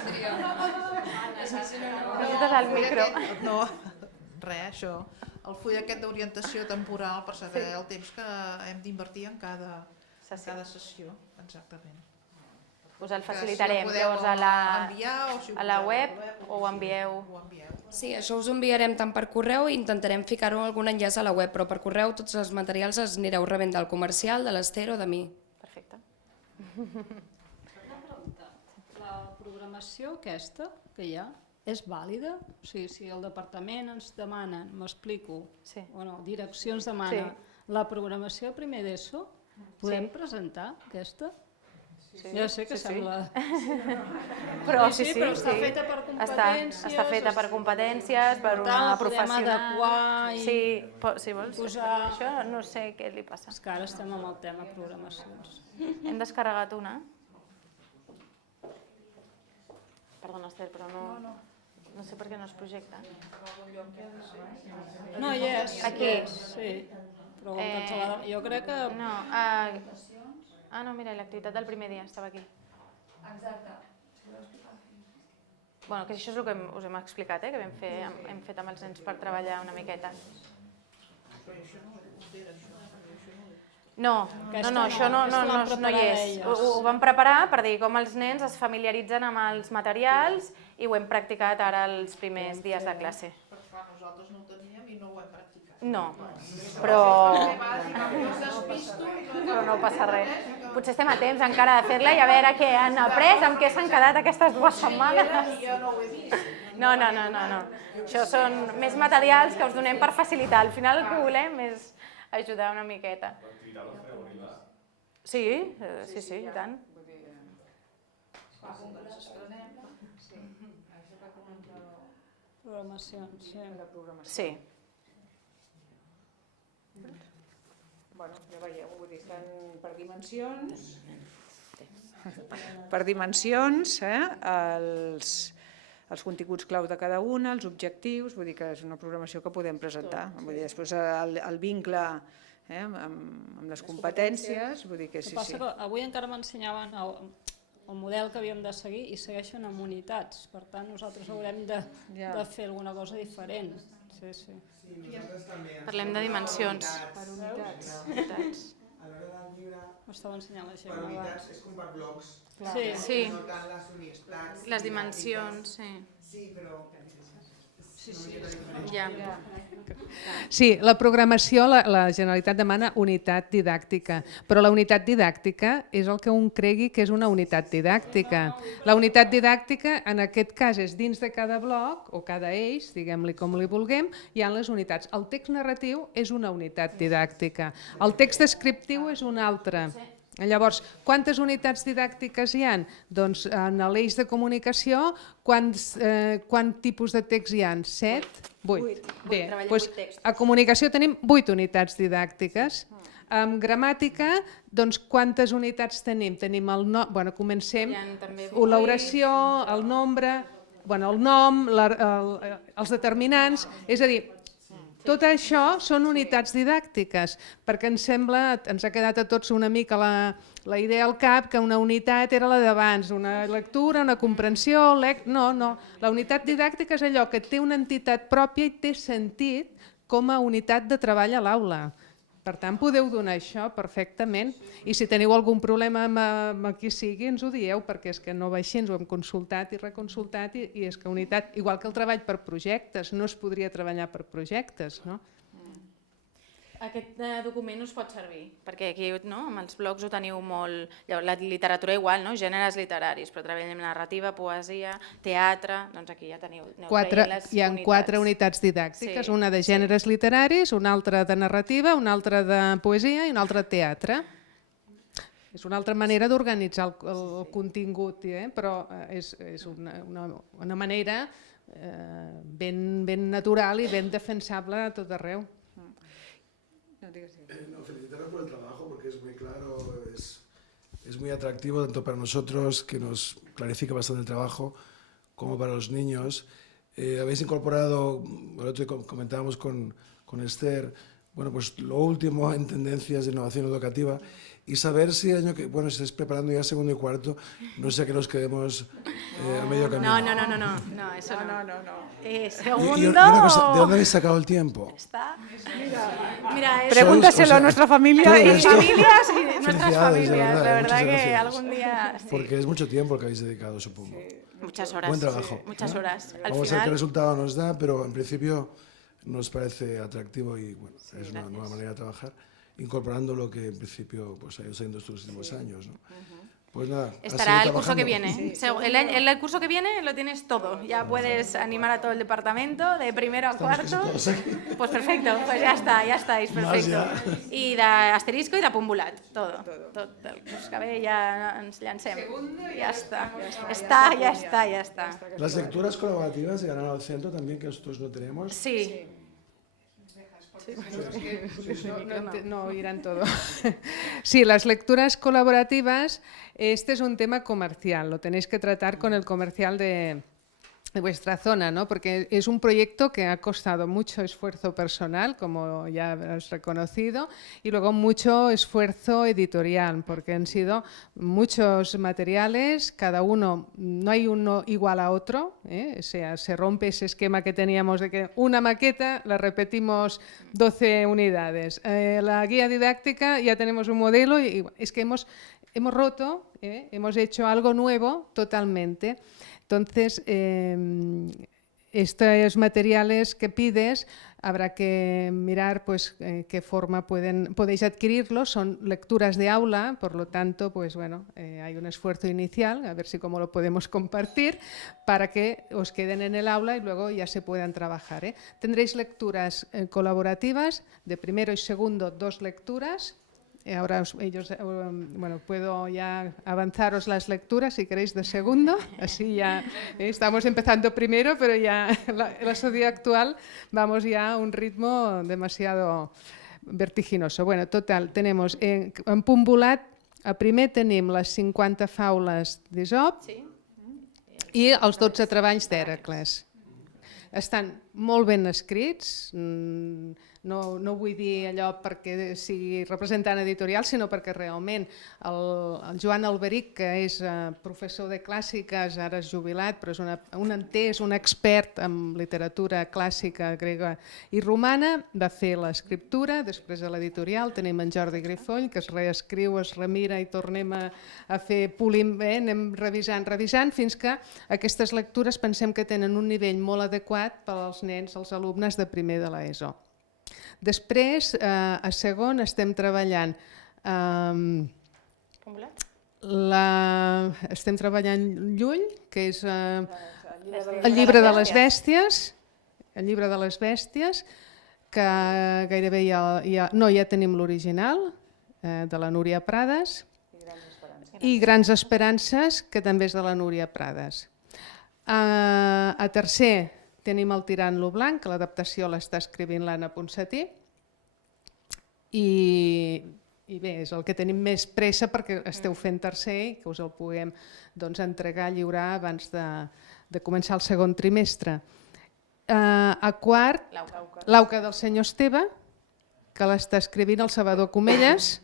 Preguntes al micro. No, res, això. El full aquest d'orientació temporal per saber el temps que hem d'invertir en cada sessió. Exactament. Us el facilitarem, llavors a la web o ho envieu? Sí, això us ho enviarem tant per correu i intentarem ficar-ho algun enllaç a la web, però per correu tots els materials els anireu rebent del comercial, de l'Ester o de mi. Perfecte. Una pregunta. La programació aquesta que hi ha és vàlida? O sigui, si el departament ens demana, m'explico, direcció ens demana la programació primer d'ESO, podem presentar aquesta? Ja sé que sembla... Però sí, però està feta per competències... Està feta per competències, per una professional... Podem adequar i... Sí, si vols, això no sé què li passa. És que ara estem amb el tema programacions. Hem descarregat una. Perdona, Esther, però no... No sé per què no es projecta. No, hi és. Aquí. Sí, però jo crec que... No, no, mira, l'activitat del primer dia estava aquí. Exacte. Bueno, que això és el que us hem explicat, que hem fet amb els nens per treballar una miqueta. No, això no hi és. Ho vam preparar per dir com els nens es familiaritzen amb els materials i ho hem practicat ara els primers dies de classe. Perquè nosaltres no ho teníem i no ho hem practicat. No, però no passa res. Potser estem a temps encara de fer-la i a veure què han après, amb què s'han quedat aquestes 2 setmanes. Jo no ho he vist. No. Això són més materials que us donem per facilitar. Al final el que volem és ajudar una miqueta. Sí, i tant. Programacions, Sí. Bueno, ja veieu, vull dir, estan per dimensions, els continguts claus de cada una, els objectius, vull dir que és una programació que podem presentar. Vull dir, després el vincle amb les competències, vull dir que sí. El que passa que avui encara m'ensenyaven el model que havíem de seguir i segueixen amb unitats, per tant nosaltres haurem de fer alguna cosa diferent. Sí. Parlem de dimensions. Per unitats. A l'hora del llibre, M'estava ensenyant la per unitats és com per blocs. Sí. No tant les unitats. Les dimensions, sí. Sí, però... Ja. Sí, la programació, la Generalitat demana unitat didàctica, però la unitat didàctica és el que un cregui que és una unitat didàctica. La unitat didàctica, en aquest cas, és dins de cada bloc, o cada eix, diguem-li com li vulguem, hi ha les unitats. El text narratiu és una unitat didàctica, el text descriptiu és una altra. Llavors, quantes unitats didàctiques hi ha? Doncs en l'eix de comunicació, quant tipus de text hi ha? 7? 8. Bé, doncs a comunicació tenim 8 unitats didàctiques. En gramàtica, doncs quantes unitats tenim? Tenim el nom, bueno, comencem, l'oració, el nombre, el nom, els determinants, és a dir, tot això són unitats didàctiques, perquè ens ha quedat a tots una mica la idea al cap que una unitat era la d'abans, una lectura, una comprensió, no. La unitat didàctica és allò que té una entitat pròpia i té sentit com a unitat de treball a l'aula. Per tant, podeu donar això perfectament i si teniu algun problema amb qui sigui ens ho dieu perquè és que no va així, ens ho hem consultat i reconsultat i és que unitat, igual que el treball per projectes, no es podria treballar per projectes, no? Aquest document us pot servir, perquè aquí amb els blocs ho teniu molt... La literatura igual, gèneres literaris, però treballem narrativa, poesia, teatre, doncs aquí ja teniu... Hi ha 4 unitats didàctiques, una de gèneres literaris, una altra de narrativa, una altra de poesia i una altra de teatre. És una altra manera d'organitzar el contingut, però és una manera ben natural i ben defensable a tot arreu. No, felicitarnos por el trabajo porque es muy claro, es muy atractivo tanto para nosotros, que nos clarifica bastante el trabajo, como para los niños. Habéis incorporado, el otro día comentábamos con Esther, pues lo último en tendencias de innovación educativa y saber si el año que, si estáis preparando ya segundo y cuarto, no sea que nos quedemos a medio camino. No, eso no. Segundo... Y una cosa, ¿de dónde habéis sacado el tiempo? Mira, pregúntaselo a nuestra familia y nuestras familias, la verdad que algún día... Porque es mucho tiempo el que habéis dedicado, supongo. Muchas horas. Buen trabajo. Muchas horas. Vamos a ver qué resultado nos da, pero en principio nos parece atractivo y es una nueva manera de trabajar, incorporando lo que en principio ha ido saliendo estos últimos años, ¿no? Pues nada, estará el curso que viene. Sí. El curso que viene lo tienes todo. Ya puedes animar a todo el departamento, de primero a cuarto. Pues perfecto, pues ya estáis, perfecto. I d'asterisco i de punt volat, tot el curs que ve ja ens llancem. Ja està. Ya está. Las lecturas colaborativas llegarán al centro también, que nosotros no tenemos. Sí. No oirán todo. Sí, las lecturas colaborativas, este es un tema comercial, lo tenéis que tratar con el comercial de de vuestra zona, ¿no? Porque es un proyecto que ha costado mucho esfuerzo personal, como ya has reconocido, y luego mucho esfuerzo editorial, porque han sido muchos materiales, cada uno, no hay uno igual a otro, o sea, se rompe ese esquema que teníamos de que una maqueta la repetimos 12 unidades. La guía didáctica ya tenemos un modelo y es que hemos roto, hemos hecho algo nuevo totalmente. Entonces, estos materiales que pides habrá que mirar pues, qué forma podéis adquirirlos. Son lecturas de aula, por lo tanto, pues, bueno, hay un esfuerzo inicial, a ver si cómo lo podemos compartir, para que os queden en el aula y luego ya se puedan trabajar. Tendréis lecturas colaborativas, de primero y segundo 2 lecturas. Ahora puedo ya avanzaros las lecturas si queréis de segundo, así ya estamos empezando primero, pero ya la sociedad actual vamos ya a un ritmo demasiado vertiginoso. Bueno, total, tenemos en punt volat, a primer tenim les 50 faules d'Esop i els 12 treballs d'Hèracles. Estan molt ben escrits, no vull dir allò perquè sigui representant editorial, sinó perquè realment el Joan Alberic, que és professor de clàssiques, ara és jubilat, però és un entès, un expert en literatura clàssica grega i romana, va fer l'escriptura, després de l'editorial tenim en Jordi Grifoll, que es reescriu, es remira i tornem a fer polim, anem revisant, fins que aquestes lectures pensem que tenen un nivell molt adequat pels nens, els alumnes de primer de l'ESO. Després, a segon, estem treballant Llull, que és el llibre de les bèsties, que gairebé ja tenim l'original, de la Núria Prades, i Grans Esperances, que també és de la Núria Prades. A tercer, tenim el Tirant-lo blanc, que l'adaptació l'està escrivint l'Anna Ponsatí, i bé, és el que tenim més pressa perquè esteu fent tercer i que us el puguem entregar, lliurar abans de començar el segon trimestre. A quart, l'Auca del senyor Esteve, que l'està escrivint el Salvador Comelles.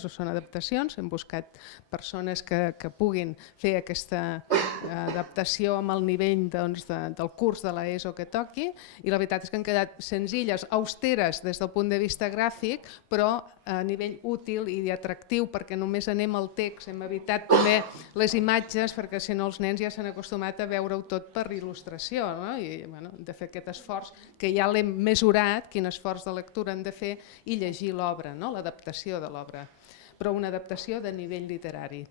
Són adaptacions, hem buscat persones que puguin fer aquesta adaptació amb el nivell del curs de l'ESO que toqui, i la veritat és que han quedat senzilles, austeres des del punt de vista gràfic, però a nivell útil i atractiu, perquè només anem al text, hem evitat també les imatges, perquè si no els nens ja s'han acostumat a veure-ho tot per il·lustració, i hem de fer aquest esforç, que ja l'hem mesurat, quin esforç de lectura hem de fer, i llegir l'obra, l'adaptació de l'obra, però una adaptació de nivell literari.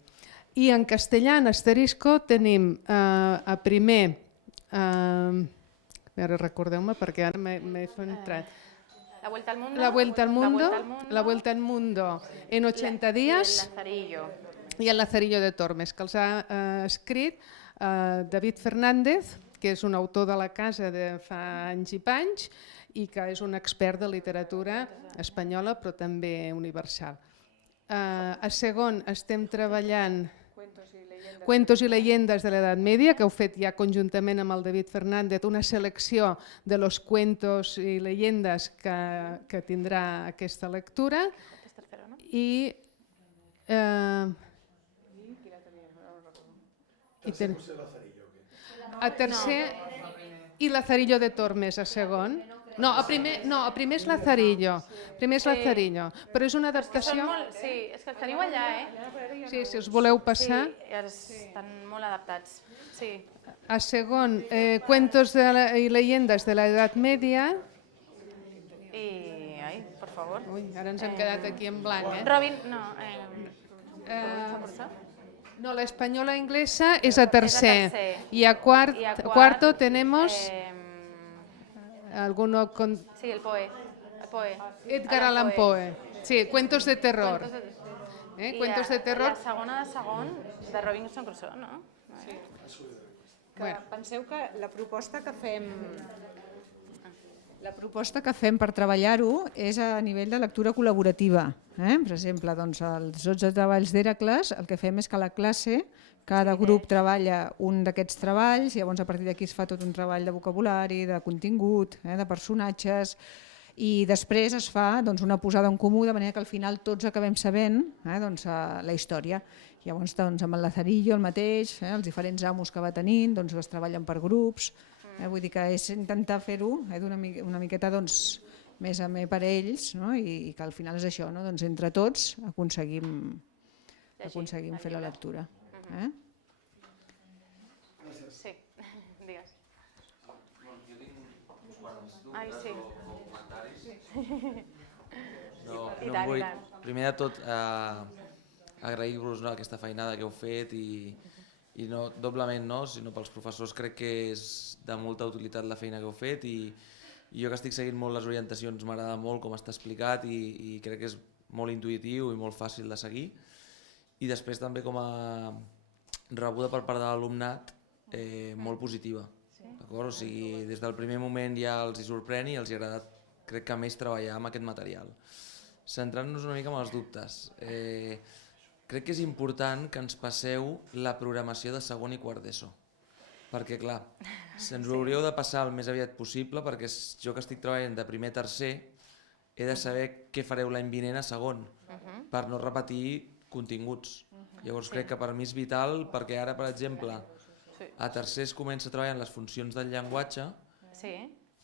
I en castellà, en asterisco, tenim a primer, recordeu-me perquè ara m'he entrat, La Vuelta al Mundo en 80 días i el Lazarillo de Tormes, que els ha escrit David Fernández, que és un autor de la casa de fa anys i panys i que és un expert de literatura espanyola però també universal. A segon estem treballant Cuentos y leyendas de la Edad Media, que heu fet ja conjuntament amb el David Fernández una selecció de los cuentos y leyendas que tindrà aquesta lectura. I a tercer i Lazarillo de Tormes a segon. No, a primer és Lazarillo, però és una adaptació... Sí, és que els teniu allà, Sí, si us voleu passar. Sí, estan molt adaptats. A segon, Cuentos y leyendas de la Edad Media. Ai, per favor. Ui, ara ens hem quedat aquí en blanc, Robin, no. No, la española inglesa és a tercer. I a cuarto tenemos... Alguno con... Sí, el Poe. Edgar Allan Poe. Sí, Cuentos de terror. Cuentos de terror. La segona de segon, de Robinson Crusoe, no? Penseu que la proposta que fem La proposta que fem per treballar-ho és a nivell de lectura col·laborativa. Per exemple, doncs, els 12 treballs d'Hèracles, el que fem és que a la classe cada grup treballa un d'aquests treballs, llavors a partir d'aquí es fa tot un treball de vocabulari, de contingut, de personatges, i després es fa una posada en comú de manera que al final tots acabem sabent la història. Llavors amb el Lazarillo el mateix, els diferents amos que va tenint, es treballen per grups, vull dir que és intentar fer-ho una miqueta més a més per ells i que al final és això, entre tots aconseguim fer la lectura. Sí, digues. Jo tinc uns quants Ai, dubtes sí. o comentaris. I tant, i tant. Primer de tot, agrair-vos aquesta feinada que heu fet i no doblement sinó pels professors. Crec que és de molta utilitat la feina que heu fet i jo que estic seguint molt les orientacions m'agrada molt com està explicat i crec que és molt intuïtiu i molt fàcil de seguir. I després també com a rebuda per part de l'alumnat molt positiva. O sigui, des del primer moment ja els hi sorprèn i els hi ha agradat, crec que més, treballar amb aquest material. Centrant-nos una mica en els dubtes. Crec que és important que ens passeu la programació de segon i quart d'ESO. Perquè, clar, se'ns ho hauríeu de passar el més aviat possible perquè jo que estic treballant de primer a tercer he de saber què fareu l'any vinent a segon per no repetir continguts. Llavors crec que per mi és vital perquè ara, per exemple, a tercer es comença treballant les funcions del llenguatge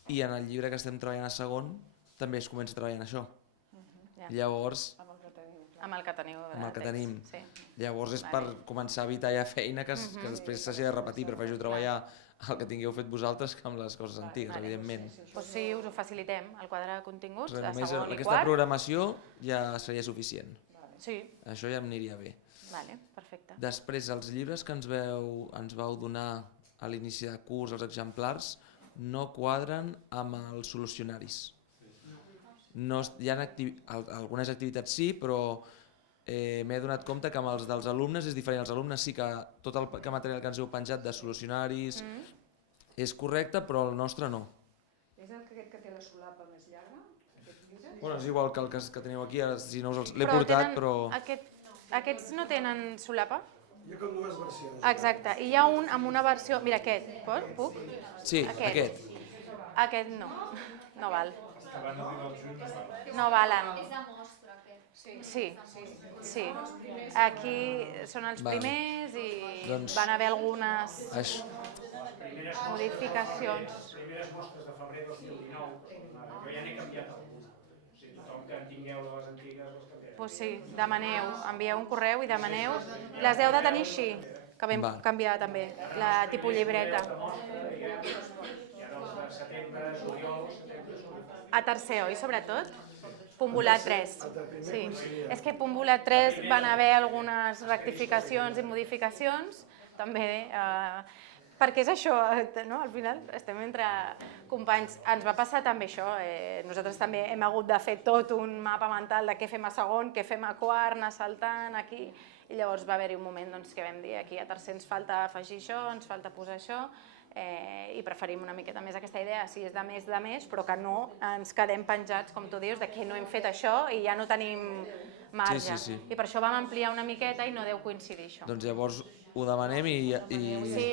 i en el llibre que estem treballant a segon també es comença treballant això. Llavors... Amb el que tenim. Llavors és per començar a evitar ja feina que després s'hagi de repetir. Prefereixo treballar el que tingueu fet vosaltres que amb les coses antigues, evidentment. Doncs sí, us ho facilitem, el quadre de continguts de Només segon i aquesta quart. programació ja seria suficient. Sí. Això ja em aniria bé. Perfecte. Després, els llibres que ens vau donar a l'inici de curs, els exemplars, no quadren amb els solucionaris. Hi ha algunes activitats sí, però m'he donat compte que amb els dels alumnes és diferent. Els alumnes sí que tot el material que ens heu penjat de solucionaris és correcte, però el nostre no. És aquest que té la solapa més llarga? Bueno, és igual que el que teniu aquí, ara si no us l'he portat, però... Aquests no tenen solapa? Hi ha com dues versions. Exacte, i hi ha un amb una versió... Mira, aquest, puc? Sí, aquest. Aquest no val. No valen. Sí. Aquí són els primers i van haver algunes modificacions. Les primeres mostres de febrer 2019, jo ja n'he canviat alguna. O sigui, tothom que en tingueu de les antigues les canviarem. Doncs sí, demaneu, envieu un correu i demaneu. Les heu de tenir així, que vam canviar també, la tipus llibreta. A tercer, oi, sobretot? Punt volat 3. Sí. És que punt volat 3 van haver algunes rectificacions i modificacions, també, perquè és això, no? Al final estem entre companys. Ens va passar també això, nosaltres també hem hagut de fer tot un mapa mental de què fem a segon, què fem a quart, anar saltant aquí, i llavors va haver-hi un moment que vam dir aquí a tercer ens falta afegir això, ens falta posar això, i preferim una miqueta més aquesta idea, si és de més, però que no ens quedem penjats, com tu dius, de que no hem fet això i ja no tenim marge. I per això vam ampliar una miqueta i no deu coincidir això. Doncs llavors ho demanem i... Sí,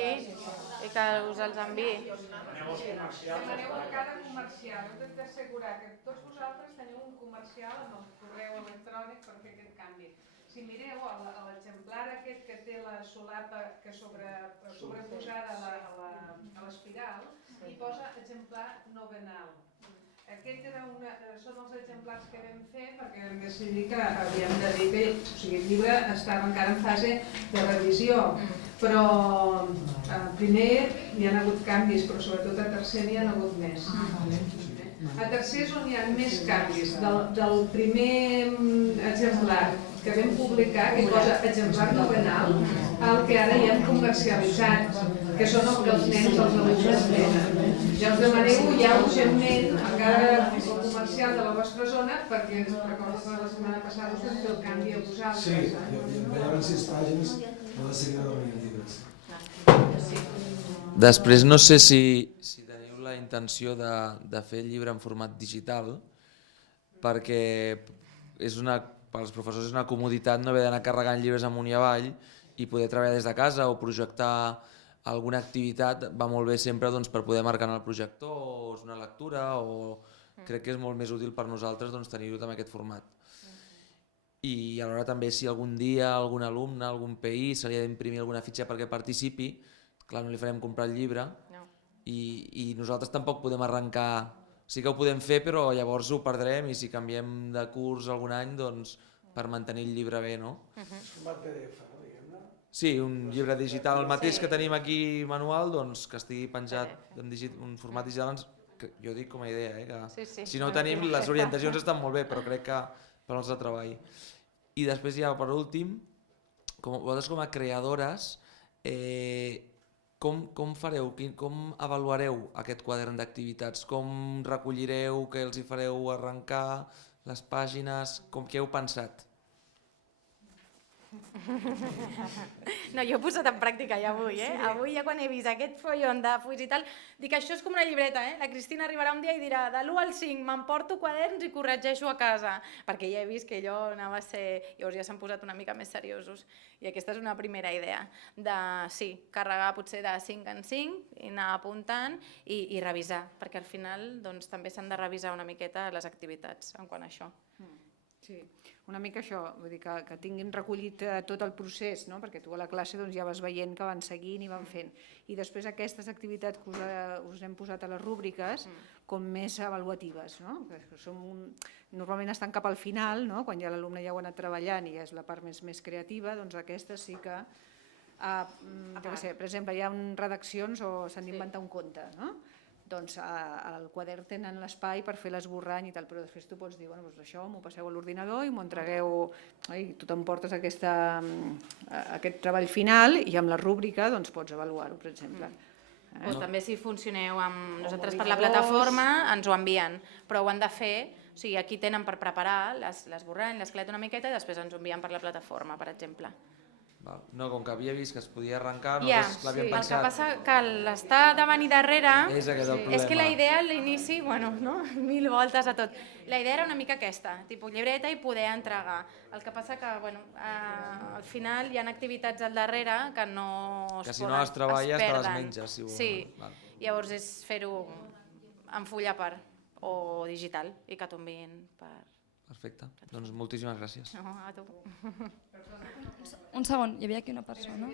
i que us els enviï. Demaneu per cada comercial. Heu d'assegurar que tots vosaltres teniu un comercial amb el correu electrònic per fer aquest canvi. Si mireu l'exemplar aquest que té la solapa que sobreposada a l'espiral, hi posa exemplar novenal. Aquests són els exemplars que vam fer perquè vam decidir que havíem de dir que el llibre estava encara en fase de revisió, però primer hi ha hagut canvis, però sobretot a tercer n'hi ha hagut més. A tercer és on hi ha més canvis. Del primer exemplar que vam publicar, que posa exemplar novenal, el que ara hi hem comercialitzat, que són el que els nens, els alumnes tenen. Ja us demaneu ja urgentment a cada comercial de la vostra zona, perquè recordo que la setmana passada us vam fer el canvi a vosaltres. Sí, i en veiem 6 pàgines a la sèrie de orientatives. Després no sé si teniu la intenció de fer el llibre en format digital, perquè pels professors és una comoditat no haver d'anar carregant llibres amunt i avall i poder treballar des de casa o projectar alguna activitat va molt bé sempre per poder marcar en el projector o és una lectura o crec que és molt més útil per nosaltres tenir-ho en aquest format. I alhora també si algun dia algun alumne, algun PI se li ha d'imprimir alguna fitxa perquè participi, clar, no li farem comprar el llibre i nosaltres tampoc podem arrencar, sí que ho podem fer però llavors ho perdrem i si canviem de curs algun any per mantenir el llibre bé, no? Format PDF, no, diguem-ne? Sí, un llibre digital, el mateix que tenim aquí manual, que estigui penjat en un format digital, jo dic com a idea, que si no ho tenim les orientacions estan molt bé, però crec que pel nostre treball. I després ja per últim, vosaltres com a creadores, com fareu, com avaluareu aquest quadern d'activitats? Com recollireu, què els hi fareu arrencar, les pàgines, què heu pensat? No, jo he posat en pràctica ja avui, Avui ja quan he vist aquest follon de fulls i tal, dic això és com una llibreta, La Cristina arribarà un dia i dirà de l'1 al 5 m'emporto quaderns i corregeixo a casa, perquè ja he vist que allò anava a ser... Llavors ja s'han posat una mica més seriosos i aquesta és una primera idea, de sí, carregar potser de 5 en 5 i anar apuntant i revisar, perquè al final també s'han de revisar una miqueta les activitats en quant a això. Sí, una mica això, vull dir que tinguin recollit tot el procés, no? Perquè tu a la classe ja vas veient que van seguint i van fent. I després aquestes activitats que us hem posat a les rúbriques com més avaluatives, no? Normalment estan cap al final, no? Quan ja l'alumne ja ho ha anat treballant i és la part més creativa, doncs aquestes sí que, per exemple, hi ha redaccions o s'han d'inventar un conte, no? Doncs al quadern tenen l'espai per fer l'esborrany i tal, però després tu pots dir, bueno, doncs això m'ho passeu a l'ordinador i m'ho entregueu, tu t'emportes aquest treball final i amb la rúbrica doncs pots avaluar-ho, per exemple. O també si funcioneu amb nosaltres per la plataforma ens ho envien, però ho han de fer, o sigui, aquí tenen per preparar l'esborrany, l'esquelet una miqueta i després ens ho envien per la plataforma, per exemple. No, com que havia vist que es podia arrencar, nosaltres l'havíem El pensat. que passa que l'estar davant i darrere és que la idea a l'inici, bueno, 1000 voltes a tot. La idea era una mica aquesta, tipus llibreta i poder entregar. El que passa que, bueno, al final hi ha activitats al darrere que no es perden. Que si no les treballes te les menges, si vols. Sí, llavors és fer-ho en full a part o digital i que t'ho enviïn per... Perfecte, doncs moltíssimes gràcies. No, a tu. Un segon, hi havia aquí una persona.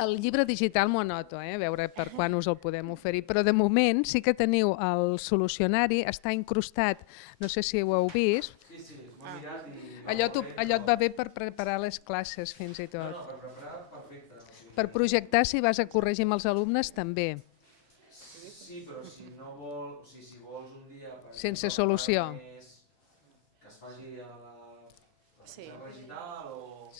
El llibre digital m'ho anoto, a veure per quan us el podem oferir, però de moment sí que teniu el solucionari, està incrustat, no sé si ho heu vist. Sí, m'ho he mirat i... Allò et va bé per preparar les classes fins i tot. No, per preparar, perfecte. Per projectar si vas a corregir amb els alumnes també. Sí, però si no vols, si vols un dia... Sense solució. Que es faci a la digital o...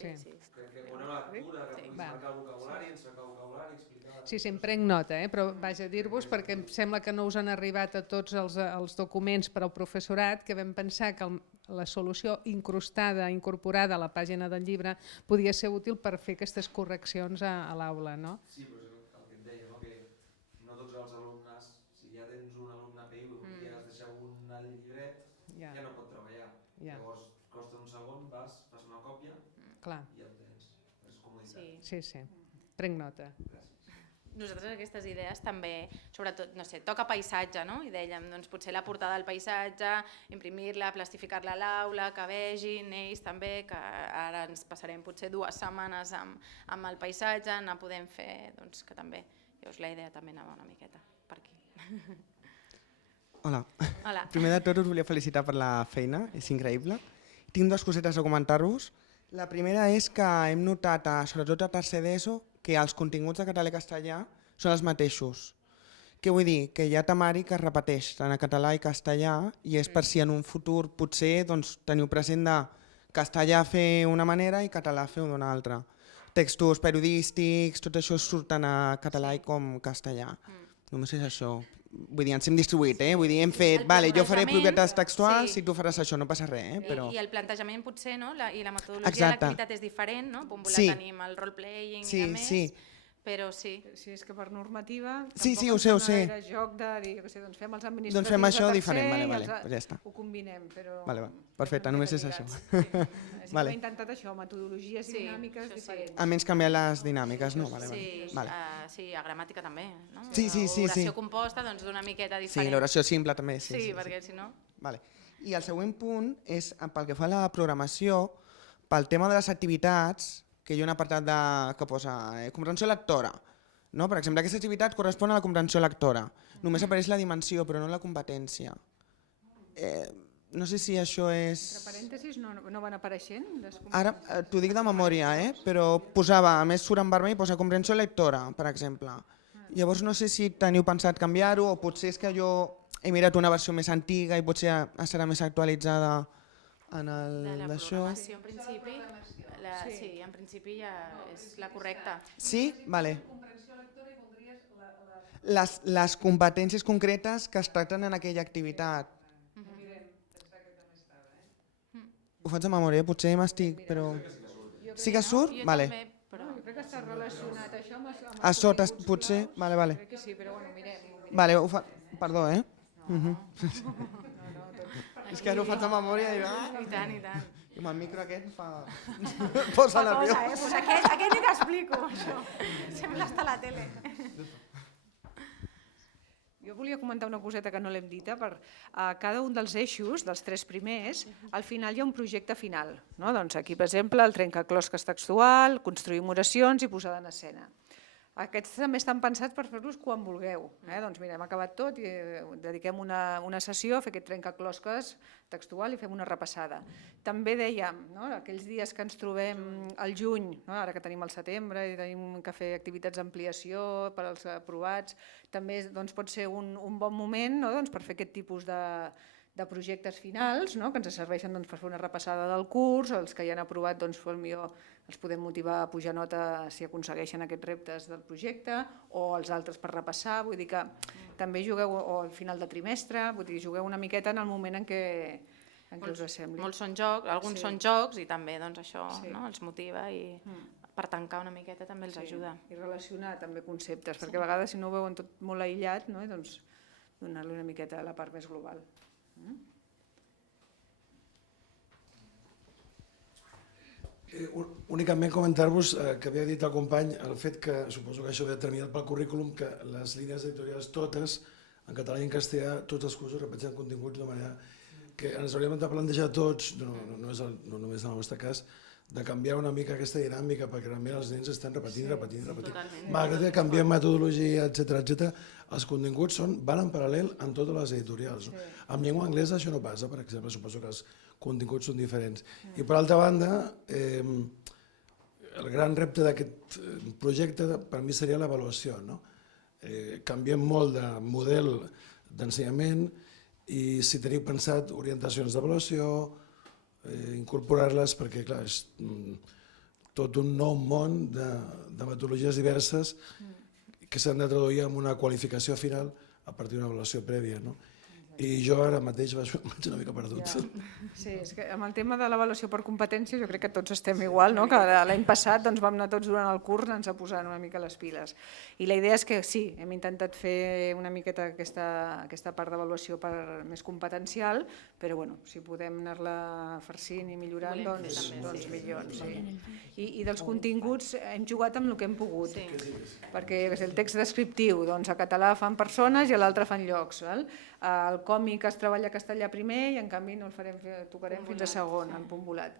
Una lectura, que puguis marcar el vocabulari, encercar el vocabulari, explicar... Sí, en prenc nota, però vaja a dir-vos perquè em sembla que no us han arribat a tots els documents per al professorat, que vam pensar que la solució incrustada, incorporada a la pàgina del llibre podia ser útil per fer aquestes correccions a l'aula, no? Sí, però és el que et deia, no? Que no tots els alumnes, si ja tens un alumne PIU i ja has deixat un al llibret, ja no pot treballar. Llavors costa un segon, fas una còpia i el tens. És comoditat. Sí, prenc nota. Nosaltres aquestes idees també, sobretot, no sé, toca paisatge, no? I dèiem, doncs potser la portada del paisatge, imprimir-la, plastificar-la a l'aula, que vegin ells també, que ara ens passarem potser 2 setmanes amb el paisatge, anar podent fer, doncs que també, llavors la idea també anava una miqueta per aquí. Hola. Hola. Primer de tot us volia felicitar per la feina, és increïble. Tinc 2 cosetes a comentar-vos. La primera és que hem notat, sobretot a tercer d'ESO, que els continguts de català i castellà són els mateixos. Què vull dir? Que hi ha temari que es repeteix tant a català i castellà i és per si en un futur potser teniu present de castellà fer una manera i català fer d'una altra. Textos periodístics, tot això surten a català i com castellà. Només és això. Vull dir, ens hem distribuït, vull dir, hem fet, vale, jo faré propietats textuals i tu faràs això, no passa res, però... I el plantejament potser, no? I la metodologia de l'activitat és diferent, no? Bombolà tenim el role-playing i a més, Però sí. Si és que per normativa... Sí, ho sé. Era joc de dir, doncs fem els administratius Doncs fem això de tercer diferent, i vale, doncs ja està. ho combinem, però... Vale, perfecte, només és això. Sí que he intentat això, metodologies dinàmiques diferents. A menys canviar les dinàmiques, no? Sí, a gramàtica també, no? Sí. Oració composta, doncs d'una miqueta diferent. Sí, l'oració simple també. Sí, perquè si no... I el següent punt és, pel que fa a la programació, pel tema de les activitats, que hi ha un apartat que posa comprensió lectora. Per exemple, aquesta activitat correspon a la comprensió lectora. Només apareix la dimensió, però no la competència. No sé si això és... Entre parèntesis no van apareixent? Ara t'ho dic de memòria, però posava, a més surt en vermell, posa comprensió lectora, per exemple. Llavors no sé si teniu pensat canviar-ho o potser és que jo he mirat una versió més antiga i potser estarà més actualitzada en d'això. De la programació, en principi, sí, en principi ja és la correcta. Sí? Vale. Les competències concretes que es tracten en aquella activitat. Ho faig de memòria, potser m'estic, però... Sí que surt? Vale. Jo crec que està relacionat això amb... A sota, potser? Vale. Crec que sí, però bueno, mirem. Vale, perdó, És que ara ho faig de memòria i... I tant. I amb el micro aquest fa... posa nerviós. Pues aquest ni t'explico, això. Sembla estar a la tele. Jo volia comentar una coseta que no l'hem dita. A cada un dels eixos, dels 3 primers, al final hi ha un projecte final. Doncs aquí, per exemple, el trencaclosques textual, construïm oracions i posada en escena. Aquests també estan pensats per fer-los quan vulgueu. Doncs mira, hem acabat tot i dediquem una sessió a fer aquest trencaclosques textual i fem una repassada. També dèiem, aquells dies que ens trobem al juny, ara que tenim el setembre i tenim que fer activitats d'ampliació per als aprovats, també pot ser un bon moment per fer aquest tipus de projectes finals, que ens serveixen per fer una repassada del curs, els que ja han aprovat potser els podem motivar a pujar nota si aconsegueixen aquests reptes del projecte, o els altres per repassar, vull dir que també jugueu, o al final de trimestre, vull dir, jugueu una miqueta en el moment en què us sembli. Molts són jocs, alguns són jocs i també això els motiva i per tancar una miqueta també els ajuda. I relacionar també conceptes, perquè a vegades si no ho veuen tot molt aïllat, doncs donar-li una miqueta a la part més global. Únicament comentar-vos que havia dit el company el fet que, suposo que això ve determinat pel currículum, que les línies editorials totes, en català i en castellà, tots els cursos repeteixen continguts de manera que ens hauríem de plantejar tots, no només en el vostre cas, de canviar una mica aquesta dinàmica, perquè realment els nens estan repetint. Malgrat que canviem metodologia, etc., els continguts van en paral·lel en totes les editorials. En llengua anglesa això no passa, per exemple, suposo que els continguts són diferents. I per altra banda, el gran repte d'aquest projecte per mi seria l'avaluació. Canviem molt de model d'ensenyament i si teniu pensat orientacions d'avaluació, incorporar-les, perquè clar, és tot un nou món de metodologies diverses que s'han de traduir en una qualificació final a partir d'una avaluació prèvia. I jo ara mateix vaig una mica perdut. Sí, és que amb el tema de l'avaluació per competències jo crec que tots estem igual, que l'any passat vam anar tots durant el curs a posar una mica les piles. I la idea és que sí, hem intentat fer una miqueta aquesta part d'avaluació més competencial, però si podem anar-la farcint i millorant, doncs millor. I dels continguts hem jugat amb el que hem pogut, perquè el text descriptiu a català fan persones i a l'altre fan llocs. El còmic es treballa castellà primer i en canvi no el tocarem fins a segon, en punt volat.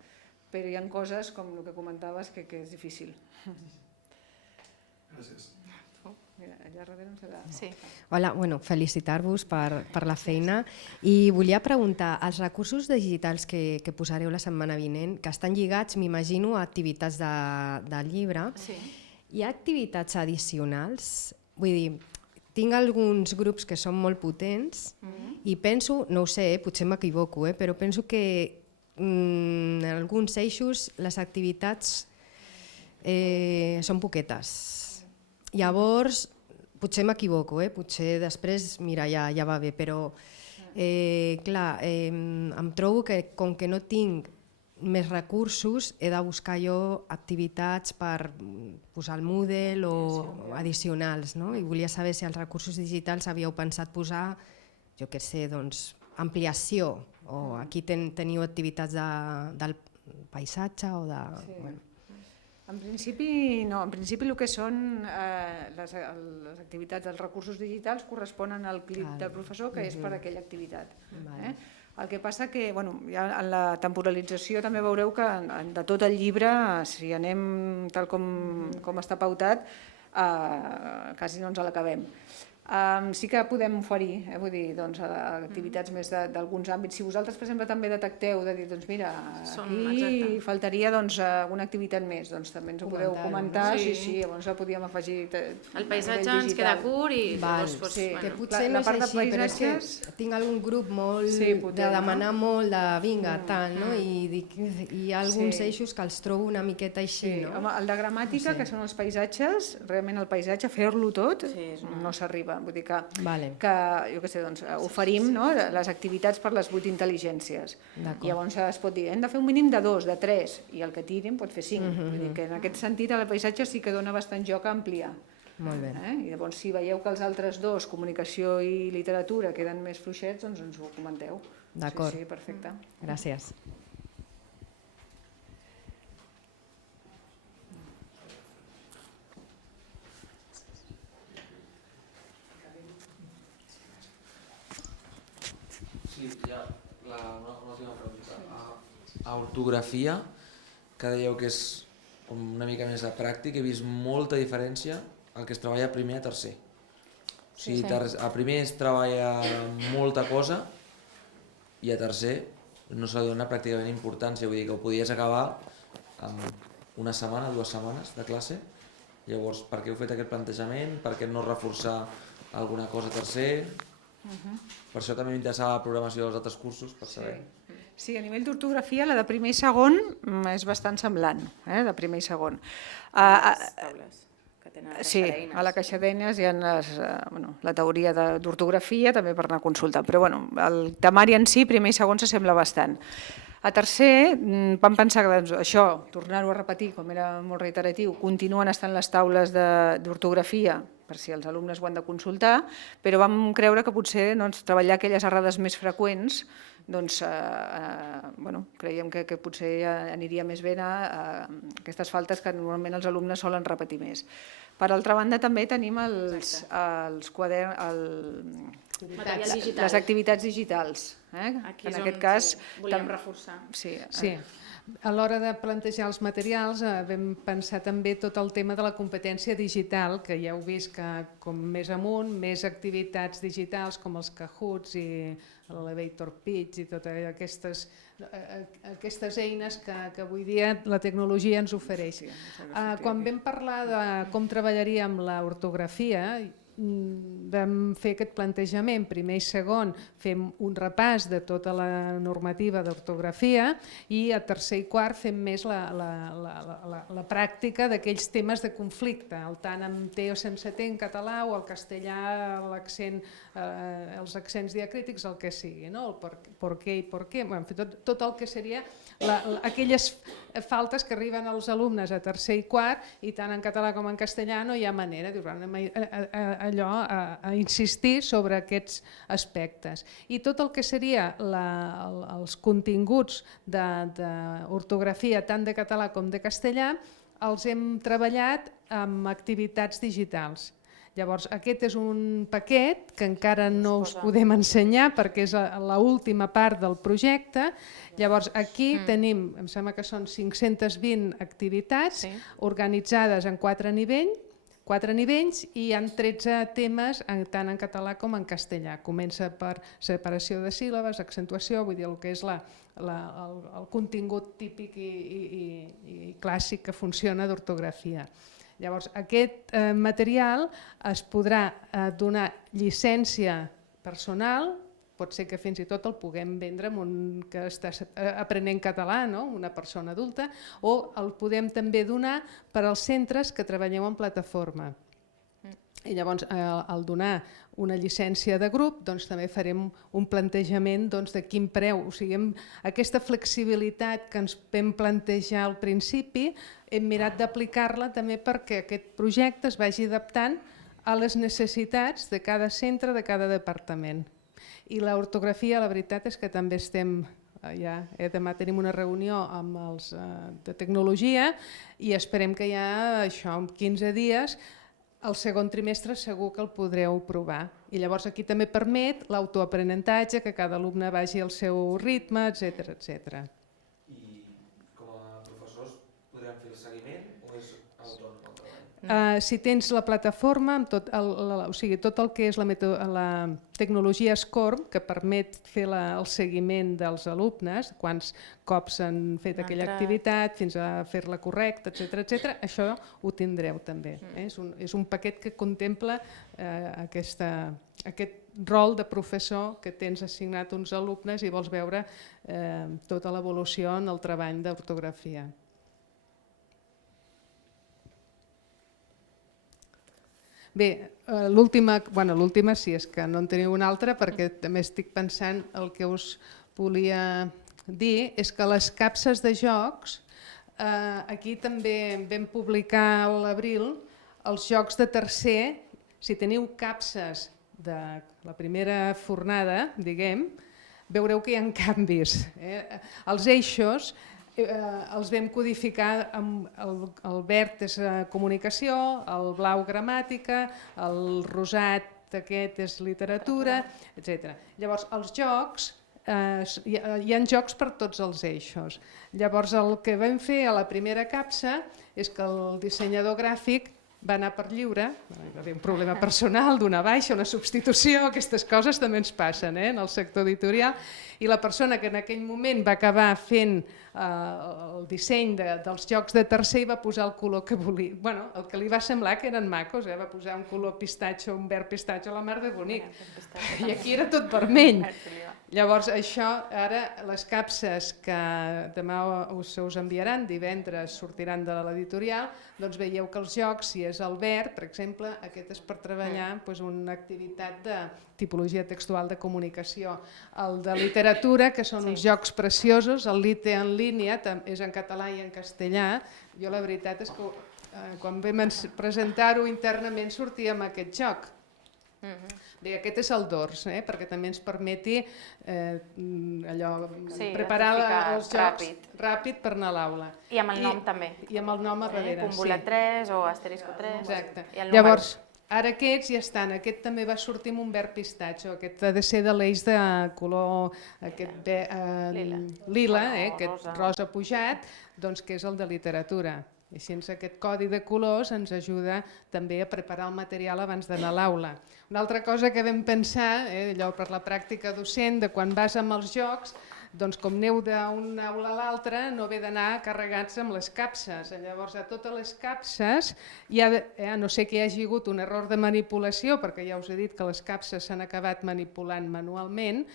Però hi ha coses, com el que comentaves, que és difícil. Gràcies. Allà darrere no serà. Hola, felicitar-vos per la feina i volia preguntar, els recursos digitals que posareu la setmana vinent, que estan lligats, m'imagino, a activitats del llibre, hi ha activitats addicionals? Vull dir, tinc alguns grups que són molt potents i penso, no ho sé, potser m'equivoco, però penso que en alguns eixos les activitats són poquetes. Llavors, potser m'equivoco, potser després, mira, ja va bé, però clar, em trobo que com que no tinc més recursos, he de buscar jo activitats per posar el Moodle o addicionals, no? I volia saber si els recursos digitals havíeu pensat posar, jo què sé, doncs, ampliació, o aquí teniu activitats del paisatge o de... Bueno. En principi no, en principi el que són les activitats dels recursos digitals corresponen al clip del professor, que és per a aquella activitat. El que passa que ja en la temporalització també veureu que de tot el llibre, si anem tal com està pautat, quasi no ens l'acabem. Sí que podem oferir activitats més d'alguns àmbits. Si vosaltres, per exemple, també detecteu de dir, doncs mira, aquí faltaria alguna activitat més, doncs també ens ho podeu comentar. Sí, llavors la podíem afegir. El paisatge ens queda curt i... Que potser no és així, però és que tinc algun grup molt de demanar molt, de vinga, tal, no? I hi ha alguns eixos que els trobo una miqueta així, no? El de gramàtica, que són els paisatges, realment el paisatge, fer-lo tot, no s'arriba. Vull dir que jo què sé, oferim les activitats per les 8 intel·ligències. I llavors es pot dir, hem de fer un mínim de 2, de 3, i el que tirin pot fer 5. Vull dir que en aquest sentit el paisatge sí que dona bastant joc a ampliar. Molt bé. I llavors si veieu que els altres dos, comunicació i literatura, queden més fluixets, doncs ens ho comenteu. D'acord. Sí, perfecte. Gràcies. Sí, ja, una última pregunta. A ortografia, que dèieu que és una mica més pràctic, he vist molta diferència al que es treballa a primer a tercer. O sigui, a primer es treballa molta cosa i a tercer no se li dona pràcticament importància, vull dir que ho podies acabar en una setmana, 2 setmanes de classe. Llavors, per què heu fet aquest plantejament? Per què no reforçar alguna cosa a tercer? Per això també m'interessava la programació dels altres cursos, per saber. Sí, a nivell d'ortografia la de primer i segon és bastant semblant, de primer i segon. Sí, a la caixa d'eines hi ha la teoria d'ortografia també per anar a consultar, però el temari en si, primer i segon, s'assembla bastant. A tercer, vam pensar que això, tornar-ho a repetir, com era molt reiteratiu, continuen estant les taules d'ortografia, per si els alumnes ho han de consultar, però vam creure que potser treballar aquelles errades més freqüents, creiem que potser aniria més bé a aquestes faltes que normalment els alumnes solen repetir més. Per altra banda, també tenim els quaderns, les activitats digitals. Aquí és on volem reforçar. Sí. A l'hora de plantejar els materials vam pensar també tot el tema de la competència digital, que ja heu vist que com més amunt, més activitats digitals com els Kahoots i l'Elevator Pitch i totes aquestes eines que avui dia la tecnologia ens ofereix. Quan vam parlar de com treballaríem l'ortografia, vam fer aquest plantejament, primer i segon fem un repàs de tota la normativa d'ortografia i a tercer i quart fem més la pràctica d'aquells temes de conflicte, el tant amb T o sense T en català o el castellà, els accents diacrítics, el que sigui, el per què i per què, tot el que seria aquelles faltes que arriben als alumnes a tercer i quart i tant en català com en castellà no hi ha manera, a insistir sobre aquests aspectes. I tot el que seria els continguts d'ortografia tant de català com de castellà els hem treballat amb activitats digitals. Llavors, aquest és un paquet que encara no us podem ensenyar perquè és l'última part del projecte. Llavors, aquí tenim, em sembla que són 520 activitats organitzades en 4 nivells i hi ha 13 temes tant en català com en castellà. Comença per separació de síl·labes, accentuació, vull dir el que és el contingut típic i clàssic que funciona d'ortografia. Llavors, aquest material es podrà donar llicència personal, pot ser que fins i tot el puguem vendre amb un que està aprenent català, una persona adulta, o el podem també donar per als centres que treballeu en plataforma. I llavors, al donar una llicència de grup, doncs, també farem un plantejament de quin preu. O sigui, aquesta flexibilitat que ens vam plantejar al principi, hem mirat d'aplicar-la també perquè aquest projecte es vagi adaptant a les necessitats de cada centre, de cada departament. I l'ortografia, la veritat és que també estem... Demà tenim una reunió amb els de tecnologia i esperem que ja en 15 dies el segon trimestre segur que el podreu provar. I llavors aquí també permet l'autoaprenentatge, que cada alumne vagi al seu ritme, etc. I com a professors podrem fer el seguiment o és autònom el treball? Si tens la plataforma, amb tot el que és la tecnologia SCORM, que permet fer el seguiment dels alumnes, quants cops han fet aquella activitat, fins a fer-la correcta, etc. Això ho tindreu també. És un paquet que contempla aquest rol de professor que tens assignat uns alumnes i vols veure tota l'evolució en el treball d'ortografia. Bé, l'última sí, és que no en teniu una altra perquè també estic pensant el que us volia dir, és que les capses de jocs, aquí també vam publicar a l'abril els jocs de tercer, si teniu capses de la primera fornada, diguem, veureu que hi ha canvis. Els eixos els vam codificar amb el verd és comunicació, el blau gramàtica, el rosat aquest és literatura, etc. Llavors, els jocs, hi ha jocs per tots els eixos. Llavors, el que vam fer a la primera capsa és que el dissenyador gràfic va anar per lliure, va haver un problema personal d'una baixa, una substitució, aquestes coses també ens passen en el sector editorial, i la persona que en aquell moment va acabar fent el disseny dels jocs de tercer i va posar el color que volia, el que li va semblar que eren macos, va posar un color pistatge, un verd pistatge, la mar de bonic, i aquí era tot vermell. Llavors això, ara les capses que demà us enviaran, divendres sortiran de l'editorial, doncs veieu que els jocs, si és el verd, per exemple, aquest és per treballar una activitat de tipologia textual de comunicació. El de literatura, que són uns jocs preciosos, el Lite en línia, és en català i en castellà. Jo la veritat és que quan vam presentar-ho internament sortia amb aquest joc. Bé, aquest és el dors, perquè també ens permeti preparar els jocs ràpid per anar a l'aula. I amb el nom també. I amb el nom a darrere, sí. Punt 3 o asterisco 3. Exacte. Llavors, ara aquests ja estan. Aquest també va sortir amb un verd pistatge. Aquest ha de ser de l'eix de color lila, aquest rosa pujat, que és el de literatura. I així aquest codi de colors ens ajuda també a preparar el material abans d'anar a l'aula. Una altra cosa que vam pensar, allò per la pràctica docent, de quan vas amb els jocs, doncs com aneu d'una aula a l'altra, no ve d'anar carregats amb les capses. Llavors, a totes les capses, no sé que hi hagi hagut un error de manipulació, perquè ja us he dit que les capses s'han acabat manipulant manualment,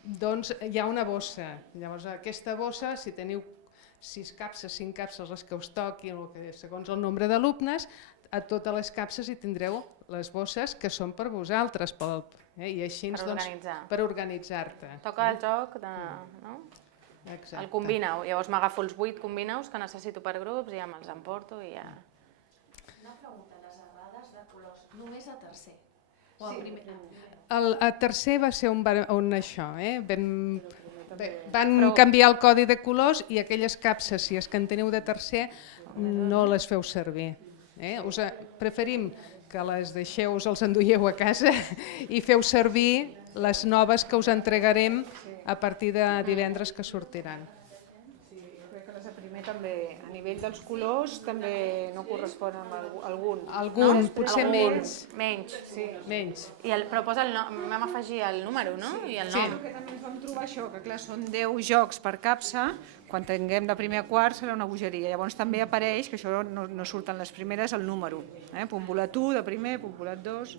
doncs hi ha una bossa. Llavors, aquesta bossa, si teniu 6 capses, 5 capses, les que us toquin, segons el nombre d'alumnes, a totes les capses hi tindreu les bosses que són per vosaltres, i així per organitzar-te. Toca el joc, el combineu, llavors m'agafo els 8 combineu que necessito per grups i ja me'ls emporto i ja... Una pregunta, les errades de colors, només a tercer? A tercer va ser on això, van canviar el codi de colors i aquelles capses, si és que en teniu de tercer, no les feu servir. Preferim que les deixeu, us els enduieu a casa i feu servir les noves que us entregarem a partir de divendres que sortiran. Sí, jo crec que les de primer també, a nivell dels colors, també no corresponen amb algun. Algun, potser menys. Menys. Però vam afegir el número, no? I el nom. Sí, també ens vam trobar això, que clar, són 10 jocs per capsa, quan tinguem de primer a quart serà una bogeria. Llavors també apareix, que això no surten les primeres, el número. Punt volat 1 de primer, punt volat 2,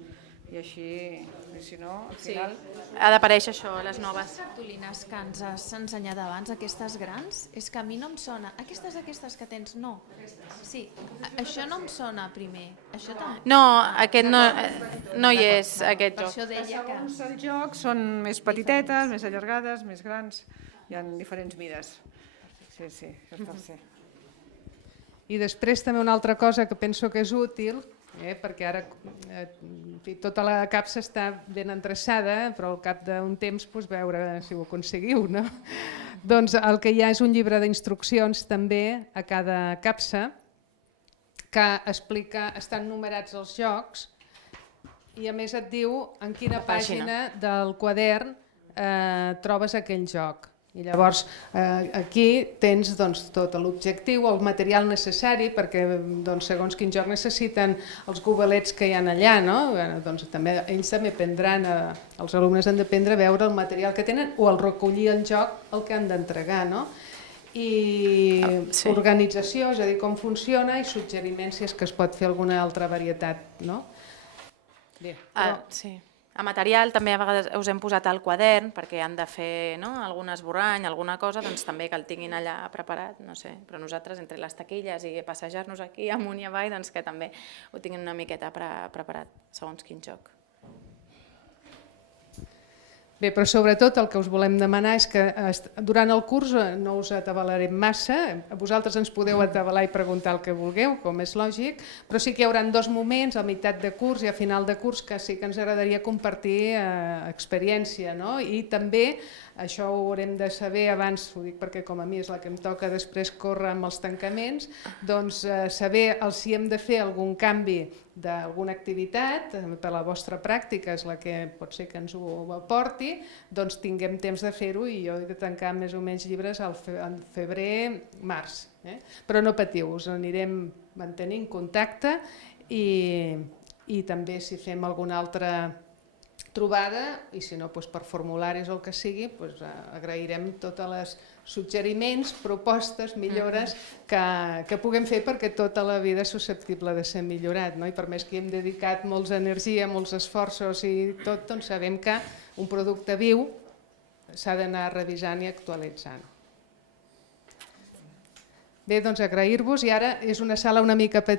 I així, si no, al final... Ha d'aparèixer això, les noves. Cartolines que ens has ensenyat abans, aquestes grans, és que a mi no em sona. Aquestes que tens, no. Sí, això no em sona primer. Això també. No, aquest no hi és, aquest Per joc. això deia que... Segons el joc són més petitetes, més allargades, més grans, hi ha diferents mides. Sí, sí, això és tercer. I després també una altra cosa que penso que és útil, perquè ara tota la capsa està ben endreçada, però al cap d'un temps veure si ho aconseguiu. No? Doncs el que hi ha és un llibre d'instruccions també a cada capsa que explica, estan numerats els jocs i a més et diu en quina pàgina del quadern trobes aquell joc. I llavors aquí tens tot l'objectiu, el material necessari, perquè segons quin joc necessiten els gobalets que hi ha allà. Ells també prendran, els alumnes han d'aprendre a veure el material que tenen o al recollir el joc el que han d'entregar. I organització, és a dir, com funciona, i suggeriments si és que es pot fer alguna altra varietat. Sí. A material també a vegades us hem posat al quadern perquè han de fer algun esborrany, alguna cosa, doncs també que el tinguin allà preparat, no sé, però nosaltres entre les taquilles i passejar-nos aquí amunt i avall, doncs que també ho tinguin una miqueta preparat segons quin joc. Bé, però sobretot el que us volem demanar és que durant el curs no us atabalarem massa, vosaltres ens podeu atabalar i preguntar el que vulgueu, com és lògic, però sí que hi haurà 2 moments, a meitat de curs i a final de curs, que sí que ens agradaria compartir experiència. I també, això ho haurem de saber abans, ho dic perquè com a mi és la que em toca després córrer amb els tancaments, doncs saber si hem de fer algun canvi d'alguna activitat, per la vostra pràctica és la que pot ser que ens ho aporti, doncs tinguem temps de fer-ho i jo he de tancar més o menys llibres al febrer-març. Però no patiu, us anirem mantenint contacte i també si fem alguna altra trobada, i si no per formularis o el que sigui, agrairem tots els suggeriments, propostes, millores que puguem fer perquè tota la vida és susceptible de ser millorat. I per més que hi hem dedicat molta energia, molts esforços i tot, doncs sabem que un producte viu s'ha d'anar revisant i actualitzant. Bé, doncs agrair-vos, i ara és una sala una mica petita,